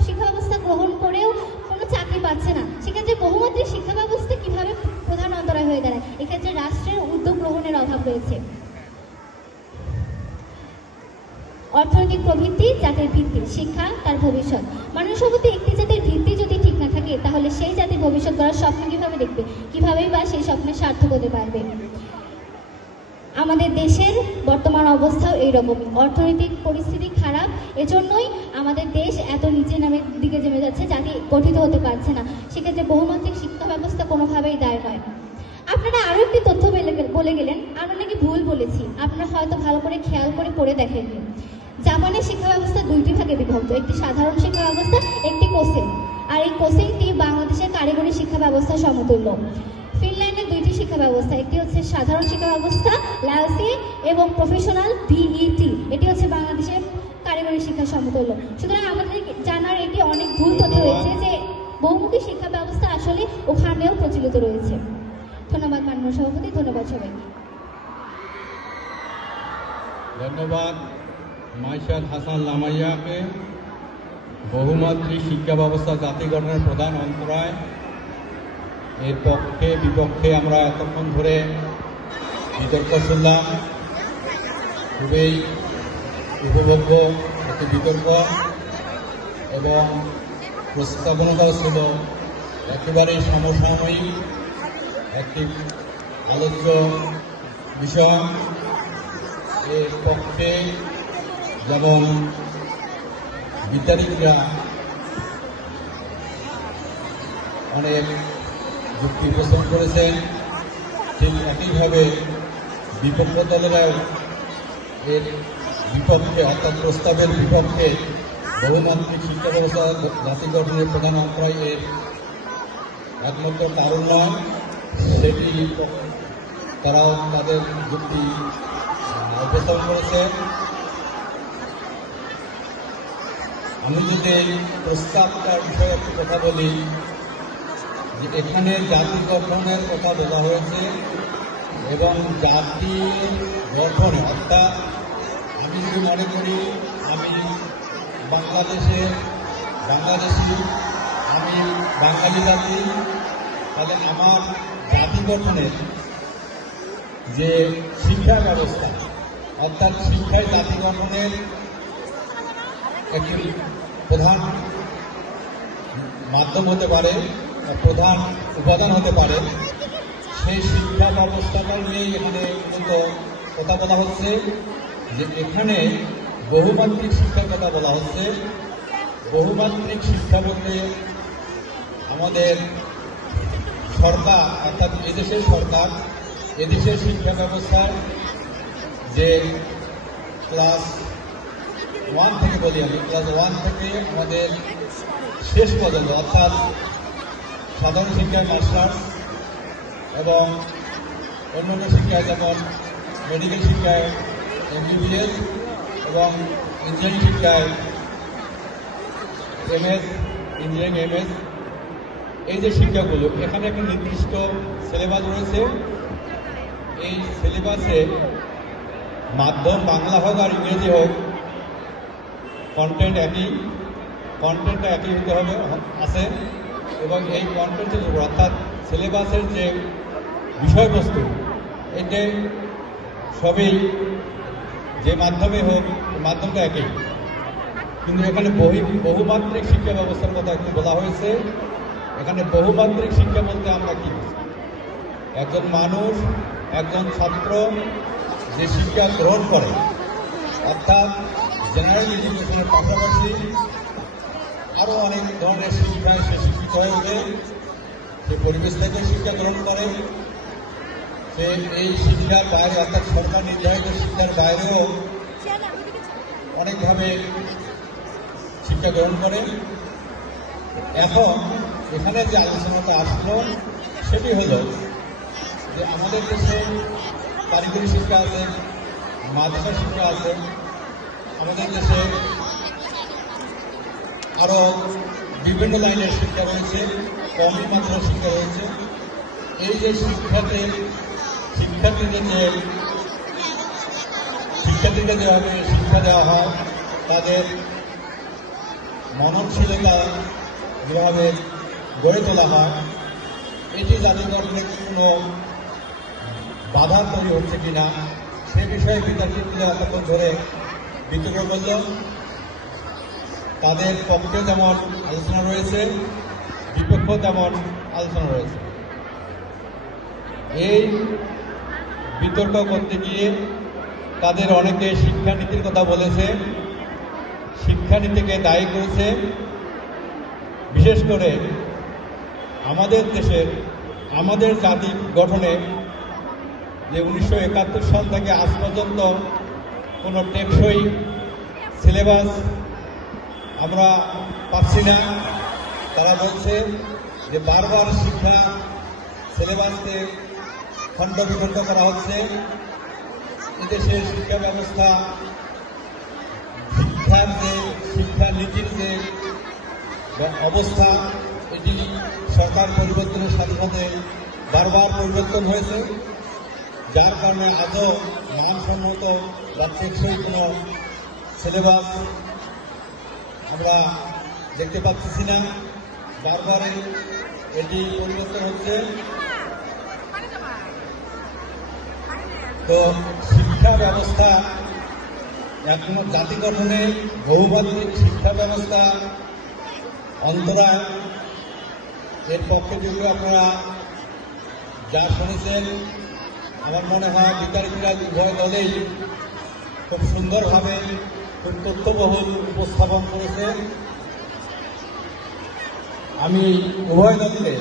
শিক্ষা ব্যবস্থা গ্রহণ করেও কোনো চাকরি পাচ্ছে না। সেক্ষেত্রে বহুমাত্রিক শিক্ষা ব্যবস্থা কিভাবে প্রধান অন্তরায় হয়ে দাঁড়ায়? এক্ষেত্রে রাষ্ট্রের উদ্যোগ গ্রহণের অভাব রয়েছে। অর্থনৈতিক প্রবৃত্তি জাতির ভিত্তি, শিক্ষা তার ভবিষ্যৎ। মাননীয় সভাপতি, একটি জাতির ভিত্তি যদি ঠিক না থাকে তাহলে সেই জাতির ভবিষ্যৎ গড়ার স্বপ্ন কিভাবে দেখবে, কিভাবেই বা সেই স্বপ্নের সার্থক হতে পারবে? আমাদের দেশের বর্তমান অবস্থাও এইরকমই, অর্থনৈতিক পরিস্থিতি খারাপ, এজন্যই আমাদের দেশ এত নিচের নামের দিকে জমে যাচ্ছে, জাতি গঠিত হতে পারছে না। সেক্ষেত্রে বহুমাত্রিক শিক্ষা ব্যবস্থা কোনোভাবেই দায় নয়। আপনারা আরও একটি তথ্য বলে গেলেন, আমরা নাকি ভুল বলেছি। আপনারা হয়তো ভালো করে খেয়াল করে পড়ে দেখেননি। জাপানের শিক্ষা ব্যবস্থা 2টি ভাগে বিভক্ত, একটি সাধারণ শিক্ষা ব্যবস্থা, একটি কোসেন। আর এই কোসেনটি বাংলাদেশের কারিগরি শিক্ষা ব্যবস্থার সমতুল্য। ফিনল্যান্ডের 2টি শিক্ষা ব্যবস্থা, একটি হচ্ছে সাধারণ শিক্ষা ব্যবস্থা লাওসি এবং প্রফেশনাল ভিইটি, এটি হচ্ছে বাংলাদেশের কারিগরি শিক্ষার সমতুল্য। সুতরাং আমাদের জানার এটি অনেক ভুল তথ্য রয়েছে যে বহুমুখী শিক্ষা ব্যবস্থা আসলে ওখানেও প্রচলিত রয়েছে। ধন্যবাদ মাননীয় সভাপতি, ধন্যবাদ সবাইকে। ধন্যবাদ মাইশাদ হাসান লামাইয়াকে। বহুমাত্রিক শিক্ষা ব্যবস্থা জাতি গঠনের প্রধান অন্তরায়, এর পক্ষে বিপক্ষে আমরা এতক্ষণ ধরে বিতর্ক শুনলাম। খুবই উপভোগ্য একটি বিতর্ক এবং প্রস্তাবনাটাও ছিল একেবারেই সমসাময়িক একটি আলোচ্য বিষয়। এর পক্ষে যেমন বিতাড়িতরা অনেক যুক্তি উপস্থাপন করেছেন, ঠিক একইভাবে বিপক্ষ দলেরাও এর বিপক্ষে অর্থাৎ প্রস্তাবের বিপক্ষে বহুমাত্রিক শিক্ষা ব্যবস্থা জাতি গঠনের প্রধান অন্তরায় এর একমাত্র কারণ নয়, সেটি তারাও তাদের যুক্তি উপস্থাপন করেছে। আমি যদি এই প্রস্তাবটার বিষয়ে একটু কথা বলি, যে এখানে জাতি গঠনের কথা বলা হয়েছে এবং জাতি গঠনে অর্থাৎ আমি যদি মনে করি আমি বাংলাদেশি, আমি বাঙালি জাতি, তাহলে আমার জাতি গঠনের যে শিক্ষা ব্যবস্থা অর্থাৎ শিক্ষায় জাতি গঠনের একটি প্রধান মাধ্যম হতে পারে, প্রধান উপাদান হতে পারে, সেই শিক্ষা ব্যবস্থাটা নিয়েই এখানে মূলত কথা বলা হচ্ছে। যে এখানে বহুমাত্রিক শিক্ষার কথা বলা হচ্ছে। বহুমাত্রিক শিক্ষা বলতে আমাদের সরকার অর্থাৎ এদেশের সরকার এদেশের শিক্ষা ব্যবস্থার যে ক্লাস 1 থেকে বলি, আমি ক্লাস 1 থেকে আমাদের শেষ পর্যন্ত, অর্থাৎ সাধারণ শিক্ষায় মাস্টার্স এবং অন্যান্য শিক্ষায় যেমন মেডিকেল শিক্ষায় MBBS এবং ইঞ্জিনিয়ারিং শিক্ষায় MS, ইঞ্জিনিয়ারিং MS, এই যে শিক্ষাগুলো, এখানে একটা নির্দিষ্ট সিলেবাস রয়েছে। এই সিলেবাসে মাধ্যম বাংলা হোক আর ইংরেজি হোক, কন্টেন্টটা একই হতে হবে আছে, এবং এই কন্টেন্টের উপর অর্থাৎ সিলেবাসের যে বিষয়বস্তু, এতে সবই যে মাধ্যমে হোক মাধ্যমটা একই, কিন্তু এখানে বহুমাত্রিক শিক্ষা ব্যবস্থার কথা একটু বলা হয়েছে। এখানে বহুমাত্রিক শিক্ষা বলতে আমরা কি বুঝি? একজন মানুষ, একজন ছাত্র যে শিক্ষা গ্রহণ করে, অর্থাৎ জেনারেল এডুকেশনের পাশাপাশি আরও অনেক ধরনের শিক্ষায় সে শিক্ষিত হয়ে ওঠে, সে পরিবেশ থেকে শিক্ষা গ্রহণ করে, সে এই শিক্ষার বাইরে অর্থাৎ সরকার নির্ধারিত শিক্ষার বাইরেও অনেকভাবে শিক্ষা গ্রহণ করে। এখন এখানে যে আলোচনাটা আসলো সেটি হলো যে আমাদের দেশে কারিগরি শিক্ষা আছে, মাদ্রাসা শিক্ষা আছে, আমাদের দেশে আরও বিভিন্ন লাইনের শিক্ষা রয়েছে, কমই মাত্রার শিক্ষা রয়েছে। এই যে শিক্ষার্থীদের যেভাবে শিক্ষা দেওয়া হয়, তাদের মননশীলতা যেভাবে গড়ে তোলা হয়, এটি জাতীয় গঠনে কোনো বাধা তৈরি হচ্ছে কিনা সে বিষয়ে বিদ্যার্থীগুলো এতক্ষণ ধরে বিতর্ক করল। তাদের পক্ষে যেমন আলোচনা রয়েছে, বিপক্ষ তেমন আলোচনা রয়েছে। এই বিতর্ক করতে গিয়ে তাদের অনেকে শিক্ষানীতির কথা বলেছে, শিক্ষানীতিকে দায়ী করেছে। বিশেষ করে আমাদের দেশের, আমাদের জাতি গঠনে যে 1971 সাল থেকে আজ পর্যন্ত কোনো টেকসই সিলেবাস আমরা পাচ্ছি না। তারা বলছে যে বারবার শিক্ষা সিলেবাসকে খণ্ড বিখণ্ড করা হচ্ছে। এদেশের শিক্ষা ব্যবস্থা, শিক্ষানীতির যে অবস্থা, এটি সরকার পরিবর্তনের সাথে সাথে বারবার পরিবর্তন হয়েছে, যার কারণে আজও মানসম্মত বা টেকসই কোনো সিলেবাস আমরা দেখতে পাচ্ছি না। বারবারই এটি পরিবর্তন হচ্ছে। তো শিক্ষা ব্যবস্থা এখনো জাতি গঠনে বহুমাত্রিক শিক্ষা ব্যবস্থা অন্তরায়, এর পক্ষে যেগুলো আপনারা যা শুনেছেন, আমার মনে হয় বিতার্কিরা উভয় দলেই খুব সুন্দরভাবে, খুব তথ্যবহুল উপস্থাপন করেছে। আমি উভয় দলকে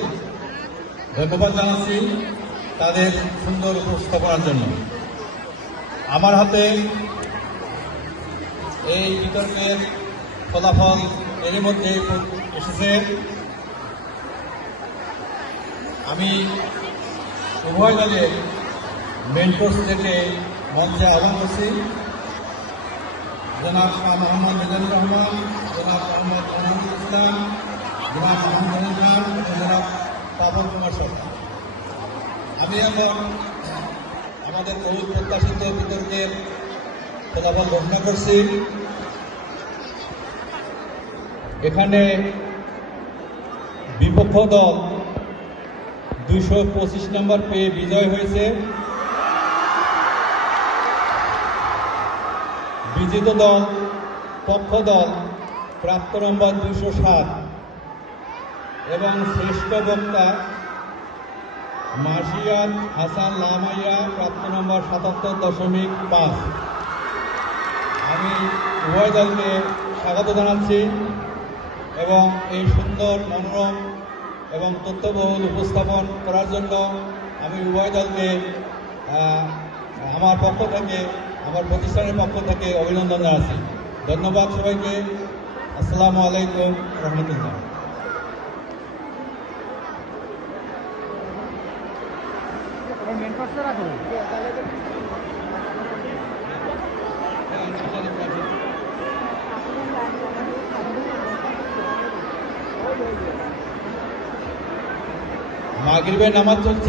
ধন্যবাদ জানাচ্ছি তাদের সুন্দর উপস্থাপনার জন্য। আমার হাতে এই বিতর্কের ফলাফল এরই মধ্যে এসেছে। আমি উভয় দলের মেন্টরস থেকে মঞ্চে আহ্বান করছি। জনাব শাহ মোহাম্মদ মিজানুর রহমান, জনাব মোহাম্মদ আনারুল ইসলাম, জনাব মোহাম্মদ খান এবং জনাব পাবন কুমার সরকার। আমি এখন আমাদের বহু প্রত্যাশিত বিতর্কের ফলাফল ঘোষণা করছি। এখানে বিপক্ষ দল 225 নম্বর পেয়ে বিজয় হয়েছে। বিজিত দল, পক্ষ দল প্রাপ্ত নম্বর 207 এবং শ্রেষ্ঠ বক্তা মার্শিয়াদ হাসান লামাইয়া প্রাপ্ত নম্বর 77.5। আমি উভয় দলকে স্বাগত জানাচ্ছি এবং এই সুন্দর, মনোরম এবং তথ্যবহুল উপস্থাপন করার জন্য আমি উভয় দলকে আমার পক্ষ থেকে আমার প্রতিষ্ঠানের পক্ষ থেকে অভিনন্দন জানাচ্ছি। ধন্যবাদ সবাইকে। আসসালামু আলাইকুম রহমতুল্লাহ। মাগরিবের নামাজ চলছে।